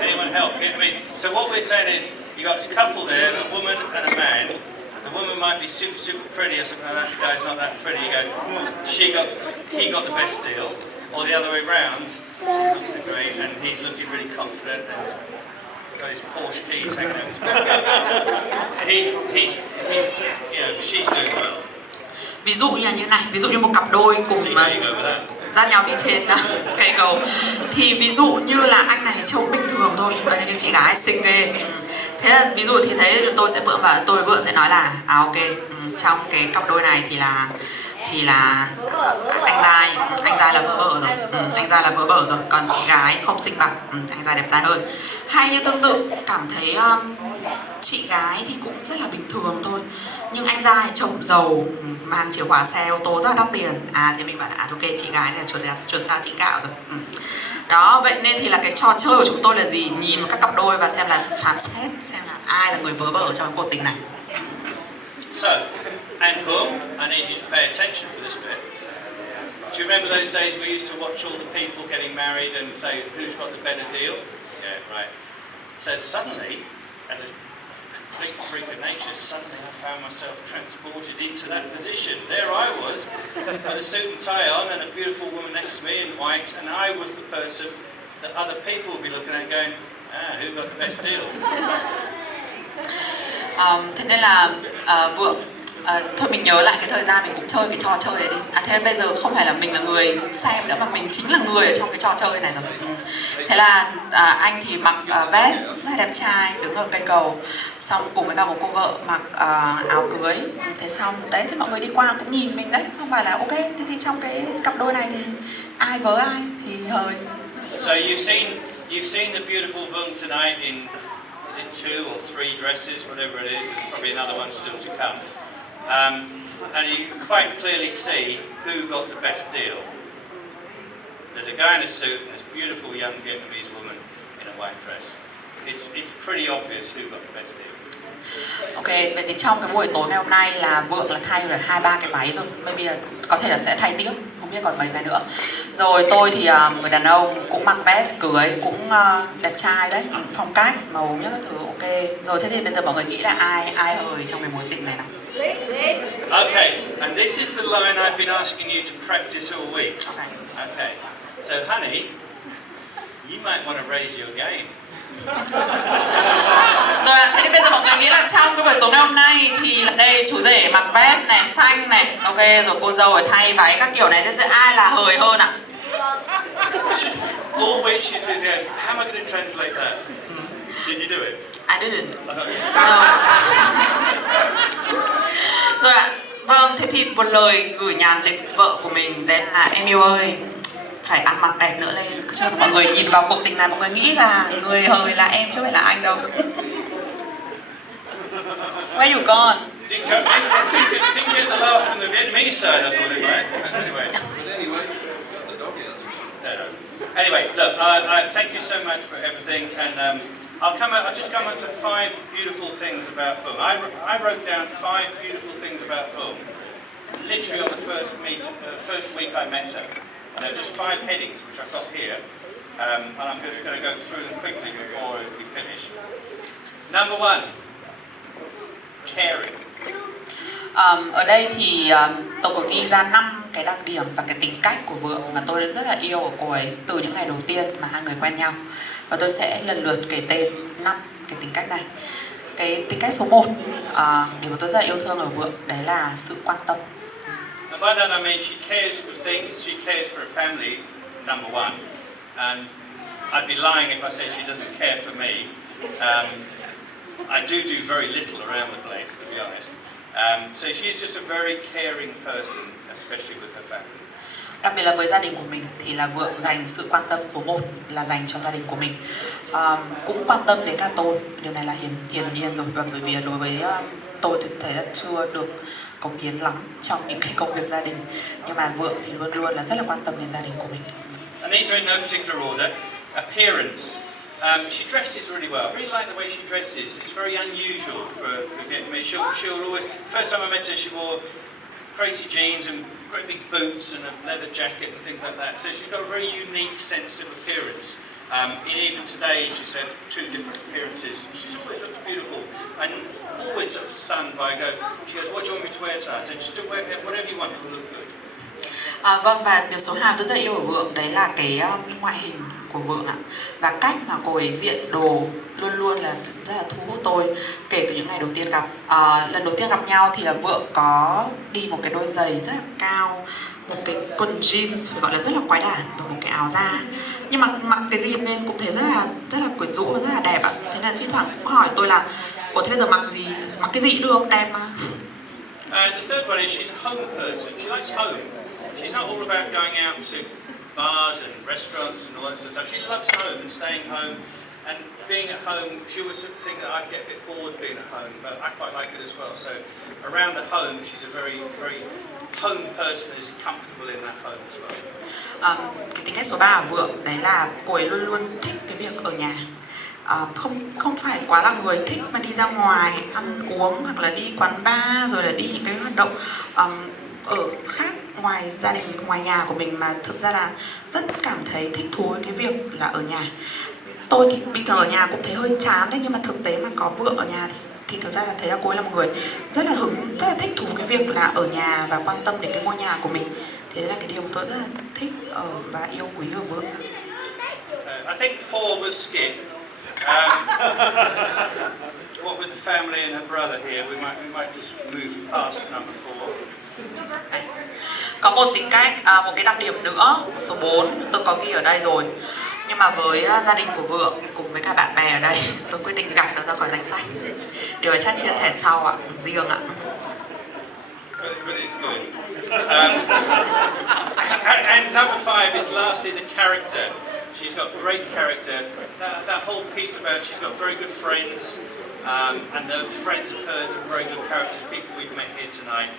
Anyone help? Vietnamese. So what we're saying is, you got this couple there, a woman and a man, the woman might be super pretty or something like that. The guy's not that pretty. You go, he got the best deal, or the other way round. She looks so great, and he's looking really confident, and he's got his Porsche keys hanging out his back. He's she's doing well. Ví dụ như là như này, ví dụ như một cặp đôi cùng dắt nhau đi trên cây cầu, thì ví dụ như là anh này trông bình thường thôi, nhưng chị gái xinh ghê. Thế là ví dụ thì thế tôi sẽ Vượng và Vượng sẽ nói là ok, trong cái cặp đôi này thì là anh trai là vỡ bờ rồi, anh trai là vỡ bờ rồi, còn chị gái không xinh bằng, anh trai đẹp trai hơn. Hay như tương tự cảm thấy chị gái thì cũng rất là bình thường thôi, nhưng anh trai trông giàu, mang chìa khóa xe ô tô rất là đắt tiền. Thì mình bảo là ok, chị gái này chuẩn xa chị gạo rồi. Đó, vậy nên thì là cái trò chơi của chúng tôi là gì? Nhìn vào các cặp đôi và xem là phán xét xem là ai là người vớ vẩn trong cuộc tình này. So, and Phường, I need you to pay attention for this bit. Do you remember those days we used to watch all the people getting married and say who's got the better deal? Yeah, right. So suddenly, as a complete freak of nature, suddenly I found myself transported into that position. There I was, with a suit and tie on and a beautiful woman next to me in white, and I was the person that other people would be looking at going, who got the best deal? Thế nên là Vượng, thôi mình nhớ lại cái thời gian mình cũng chơi cái trò chơi này đi. Thế nên bây giờ không phải là mình là người xem nữa, mà mình chính là người ở trong cái trò chơi này rồi. Thế là anh thì mặc vest rất là đẹp trai, đứng ở cây cầu, xong cùng với cả một cô vợ mặc áo cưới. Thế xong đấy, thì mọi người đi qua cũng nhìn mình đấy, xong bảo là ok, thế thì trong cái cặp đôi này thì ai vớ ai thì hời. So you've seen the beautiful Vượng tonight in, is it 2 or 3 dresses, whatever it is. There's probably another one still to come. And you can quite clearly see who got the best deal. There's a guy in a suit and this beautiful young Vietnamese woman in a white dress. It's pretty obvious who got the best deal. Ok, vậy thì trong cái buổi tối ngày hôm nay là Vượng là thay rồi 2-3 cái váy rồi, maybe là có thể là sẽ thay tiếp, không biết còn mấy cái nữa. Rồi tôi thì người đàn ông cũng mặc vest cưới, cũng đẹp trai đấy, phong cách, màu nhất các thứ ok. Rồi thế thì bây giờ mọi người nghĩ là ai hời trong cái mối tình này nào? Okay, and this is the line I've been asking you to practice all week. Okay, so honey, you might want to raise your game. Rồi, thế thì bây giờ mọi người nghĩ là trong cái buổi tối ngày hôm nay thì là đây chú rể mặc vest này, xanh này, ok, rồi cô dâu ở thay váy các kiểu này, thế ai là hời hơn ạ? All week she's been going, how am I going to translate that? Did you do it? I didn't. I don't know. No. Rồi ạ, vâng, thế thì một lời gửi nhắn đến vợ của mình đấy là em yêu ơi, phải ăn mặc đẹp nữa lên, cho mọi người nhìn vào cuộc tình này mọi người nghĩ là người hời là em chứ không phải là anh đâu. Where you gone? Didn't get the laugh from the Vietnamese side, I thought it might. Anyway, look, I thank you so much for everything, and I'll just come on to 5 beautiful things about Phim. I wrote down 5 beautiful things about Phim, literally on the first week I met her. And there are just 5 headings which I've got here, and I'm just going to go through them quickly before we finish. Number 1, caring. Ở đây thì tôi có ghi ra 5 cái đặc điểm và cái tính cách của Vượng mà tôi rất là yêu ở cô ấy từ những ngày đầu tiên mà hai người quen nhau. Và tôi sẽ lần lượt kể tên 5 cái tính cách này. Cái tính cách số 1, điều mà tôi rất là yêu thương ở Vượng, đấy là sự quan tâm. And by that I mean she cares for things, she cares for a family, number 1. And I'd be lying if I say she doesn't care for me. I do very little around the place, to be honest. So she's just a very caring person, especially with her family. Đặc biệt là với gia đình của mình thì là Vượng dành sự quan tâm số 1 là dành cho gia đình của mình. Cũng quan tâm đến cả tôi, điều này là hiển nhiên rồi, và bởi vì đối với tôi thì thấy là chưa được cống hiến lắm trong những cái công việc gia đình, nhưng mà Vượng thì luôn luôn là rất là quan tâm đến gia đình của mình. And these are in no particular order. Appearance. She dresses really well. I really like the way she dresses. It's very unusual for Vietnamese. She'll always. First time I met her, she wore crazy jeans and great big boots and a leather jacket and things like that. So she's got a very unique sense of appearance. And even today, she said 2 different appearances. She always looks beautiful and always sort of stunned by go. She goes, "What do you want me to wear tonight?" I said, "Just do whatever you want. It will look good." Vâng, và điều số 2 tôi rất yêu ở Vượng đấy là cái ngoại hình của Vượng ạ, và cách mà cô ấy diện đồ luôn luôn là rất là thu hút tôi kể từ những ngày đầu tiên gặp. Lần đầu tiên gặp nhau thì là Vượng có đi một cái đôi giày rất là cao, một cái quần jeans phải gọi là rất là quái đản và một cái áo da, nhưng mà mặc cái gì lên cũng thấy rất là quyến rũ và rất là đẹp ạ. Thế nên thi thoảng cũng hỏi tôi là ủa thế bây giờ mặc gì, mặc cái gì được, đẹp mà. The third one is she's a home person. She likes home. She's not all about going out to bars and restaurants and all that sort of stuff. She loves home and staying home and being at home. She was something that I'd get a bit bored being at home, but I quite like it as well. So around the home, she's a very, very home person, is comfortable in that home as well. Cái tính cách số 3 ở Vượng đấy là cô ấy luôn luôn thích cái việc ở nhà. Không phải quá là người thích mà đi ra ngoài ăn uống hoặc là đi quán bar rồi là đi những cái hoạt động ở khác ngoài gia đình, ngoài nhà của mình, mà thực ra là rất cảm thấy thích thú với cái việc là ở nhà. Tôi thì bình thường ở nhà cũng thấy hơi chán đấy, nhưng mà thực tế mà có Vượng ở nhà thì thực ra là thấy là cô ấy là một người rất là thích thú cái việc là ở nhà và quan tâm đến cái ngôi nhà của mình. Thế đấy là cái điều mà tôi rất là thích và yêu quý ở Vượng. I think 4 was skip. What with the family and her brother here, we might just move past number 4. Có một tính cách, một cái đặc điểm nữa, số 4 tôi có ghi ở đây rồi. Nhưng mà với gia đình của Vượng cùng với cả bạn bè ở đây, tôi quyết định gạch nó ra khỏi danh sách. Điều ấy chắc chia sẻ sau ạ, riêng ạ. But it's good. And number 5 is lastly the character. She's got great character. That whole piece about she's got very good friends, and the friends of hers are very good characters, people we've met here tonight.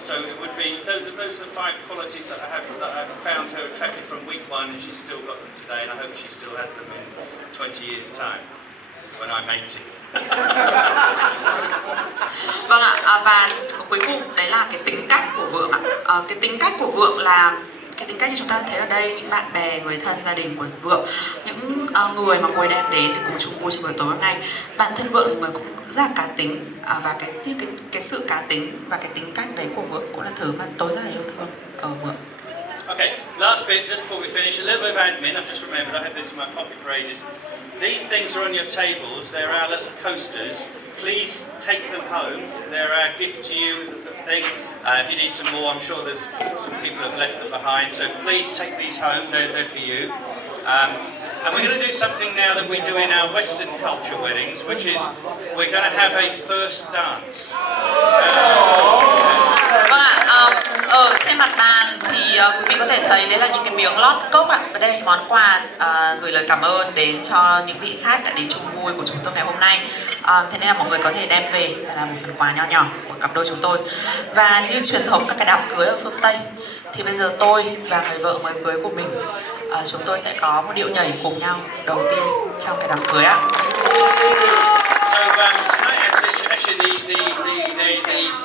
So it would be those are the 5 qualities that I've found her attractive from week 1, and she's still got them today, and I hope she still has them in 20 years' time when I'm 80. Vâng ạ, và cuối cùng đấy là cái tính cách của Vượng ạ. Cái tính cách của Vượng là cái tính cách như chúng ta thấy ở đây, những bạn bè, người thân, gia đình của Vượng, những người mà cô ấy đem đến để cùng chung vui trong buổi tối hôm nay. Bản thân Vượng là người cũng rất là cá tính, và cái sự cá tính và cái tính cách đấy của Vượng cũng là thứ mà tôi rất là yêu thương ở Vượng. Okay, last bit, just before we finish, a little bit of admin. I've just remembered I had this in my pocket for ages. These things are on your tables. They're our little coasters. Please take them home. They're our gift to you. If you need some more, I'm sure there's some people have left them behind. So please take these home. They're for you. And we're going to do something now that we do in our Western culture weddings, which is we're going to have a first dance. Vâng ạ, ở trên mặt bàn thì quý vị có thể thấy đấy là những cái miếng lót cốc ạ. Và đây là món quà gửi lời cảm ơn đến cho những vị khách đã đến chung vui của chúng tôi ngày hôm nay. Thế nên là mọi người có thể đem về là một phần quà nho nhỏ của cặp đôi chúng tôi. Và như truyền thống các cái đám cưới ở phương Tây thì bây giờ tôi và người vợ mới cưới của mình, chúng tôi sẽ có một điệu nhảy cùng nhau đầu tiên trong cái đám cưới ạ. So tonight, actually, the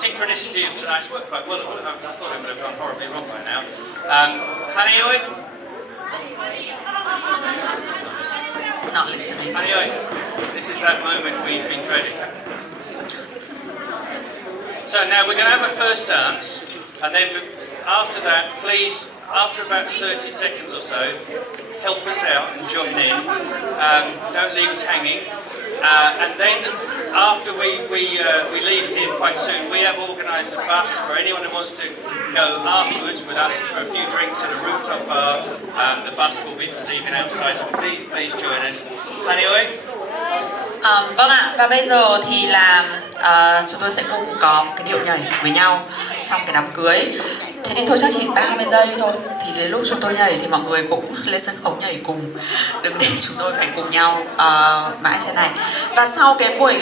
synchronicity of tonight's worked quite well. I thought it would have gone horribly wrong by now. Honey, oi? Not listening. Honey, oi? This is that moment we've been dreading. So now we're going to have a first dance, and then after that, please, after about 30 seconds or so, help us out and join in. Don't leave us hanging. And then after we leave here quite soon, we have organised a bus for anyone who wants to go afterwards with us for a few drinks at a rooftop bar. The bus will be leaving outside, so please join us. Honey, oi? Vâng ạ, và bây giờ thì là chúng tôi sẽ cùng có một cái điệu nhảy với nhau trong cái đám cưới. Thế thì thôi chắc chỉ 30 giây thôi. Thì đến lúc chúng tôi nhảy thì mọi người cũng lên sân khấu nhảy cùng. Đừng để chúng tôi phải cùng nhau mãi trên này. Và sau cái buổi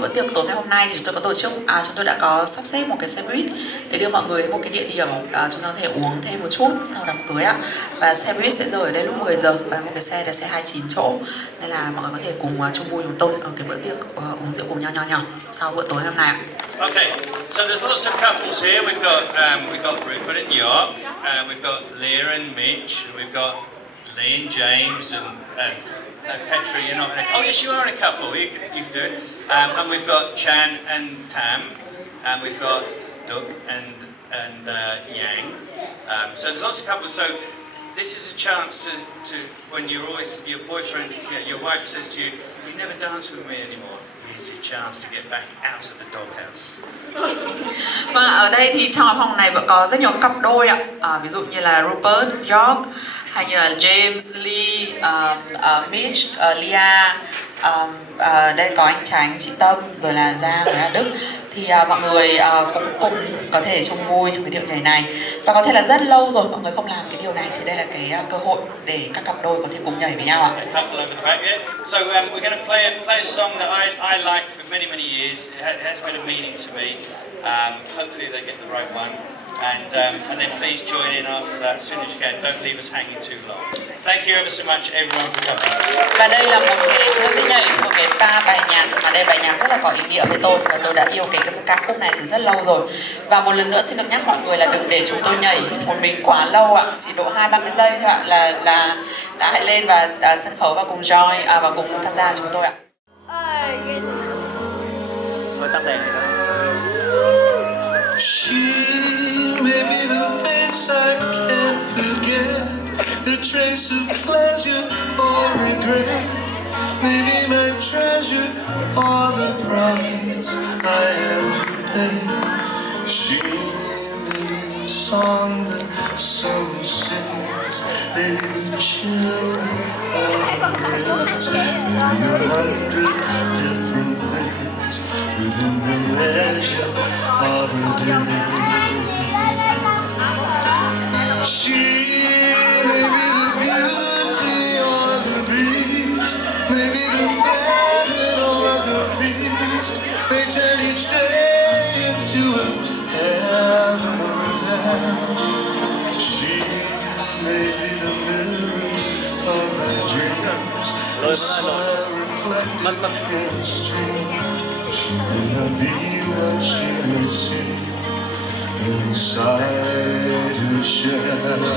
bữa tiệc tối ngày hôm nay thì chúng tôi có tổ chức, chúng tôi đã có sắp xếp một cái xe buýt để đưa mọi người đến một cái địa điểm chúng ta có thể uống thêm một chút sau đám cưới ạ. Và xe buýt sẽ rời ở đây lúc 10 giờ và một cái xe là xe 29 chỗ. Nên là mọi người có thể cùng chung vui chúng tôi ở cái bữa tiệc uống rượu cùng nhau nho nhỏ sau bữa tối hôm nay ạ. Okay, so there's lots of couples here. We've got Rupert and York, we've got Leah and Mitch, and we've got Lynn, James, and Petra, you're not in a... Oh yes, you are in a couple. You can do it. And we've got Chan and Tam, and we've got Duk and Yang. So there's lots of couples. So this is a chance to when you're always your boyfriend, your wife says to you, "You never dance with me anymore." Here's a chance to get back out of the doghouse. Vâng, ở đây thì trong phòng này vẫn có rất nhiều cặp đôi ạ. Ví dụ như là Rupert, George, hay như là James, Lee, Mitch, Lia. Đây có anh Tránh, chị Tâm, rồi là Giang, rồi là Đức. Thì mọi người cũng cùng có thể chung vui trong cái điệu nhảy này. Và có thể là rất lâu rồi mọi người không làm cái điều này, thì đây là cái cơ hội để các cặp đôi có thể cùng nhảy với nhau ạ. So we're going to play a song that I liked for many years. It has been a meaning to me. Hopefully they get the right one. And then please join in after that as soon as you can. Don't leave us hanging too long. Thank you ever so much everyone for coming. Và đây là một cái chúng ta sẽ nhảy một cái ca bài nhạc mà đây bài nhạc rất là có ý nghĩa với tôi, và tôi đã yêu cái ca khúc này từ rất lâu rồi. Và một lần nữa xin được nhắc mọi người là đừng để chúng tôi nhảy một mình quá lâu ạ, chỉ độ 2-30 giây thôi ạ, là đã hãy lên và sân khấu và cùng join và cùng tham gia chúng tôi ạ. Thôi tắt đèn này đó. May be the face I can't forget, the trace of pleasure or regret, maybe my treasure or the price I have to pay. She may be the song that someone sings, maybe the chill that autumn brings, maybe 100 different things within the measure of a day. She may be the beauty or the beast, maybe the famine or the feast, may turn each day into a heaven or hell. She may be the mirror of my dreams, the smile reflected in a stream. She may not be what she may seem inside her shell.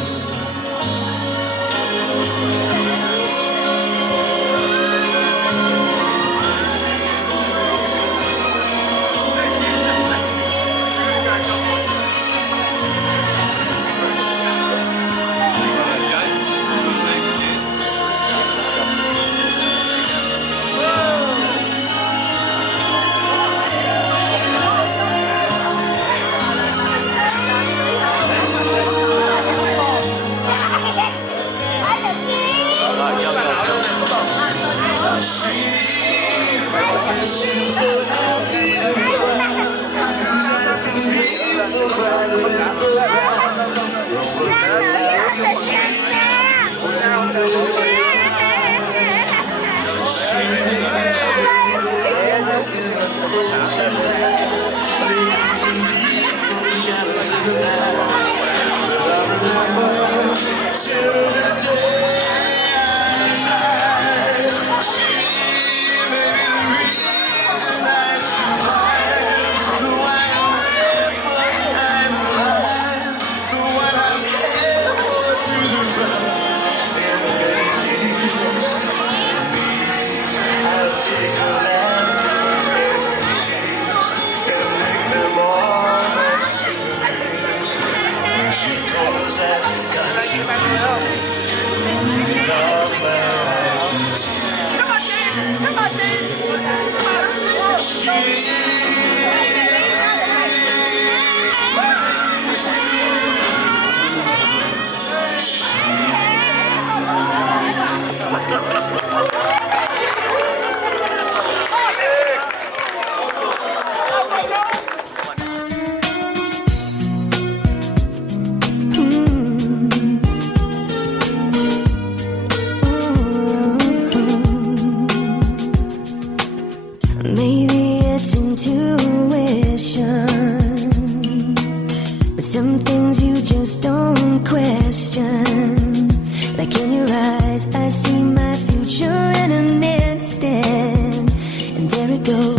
Maybe it's intuition, but some things you just don't question. Like in your eyes, I see my future in an instant, and there it goes.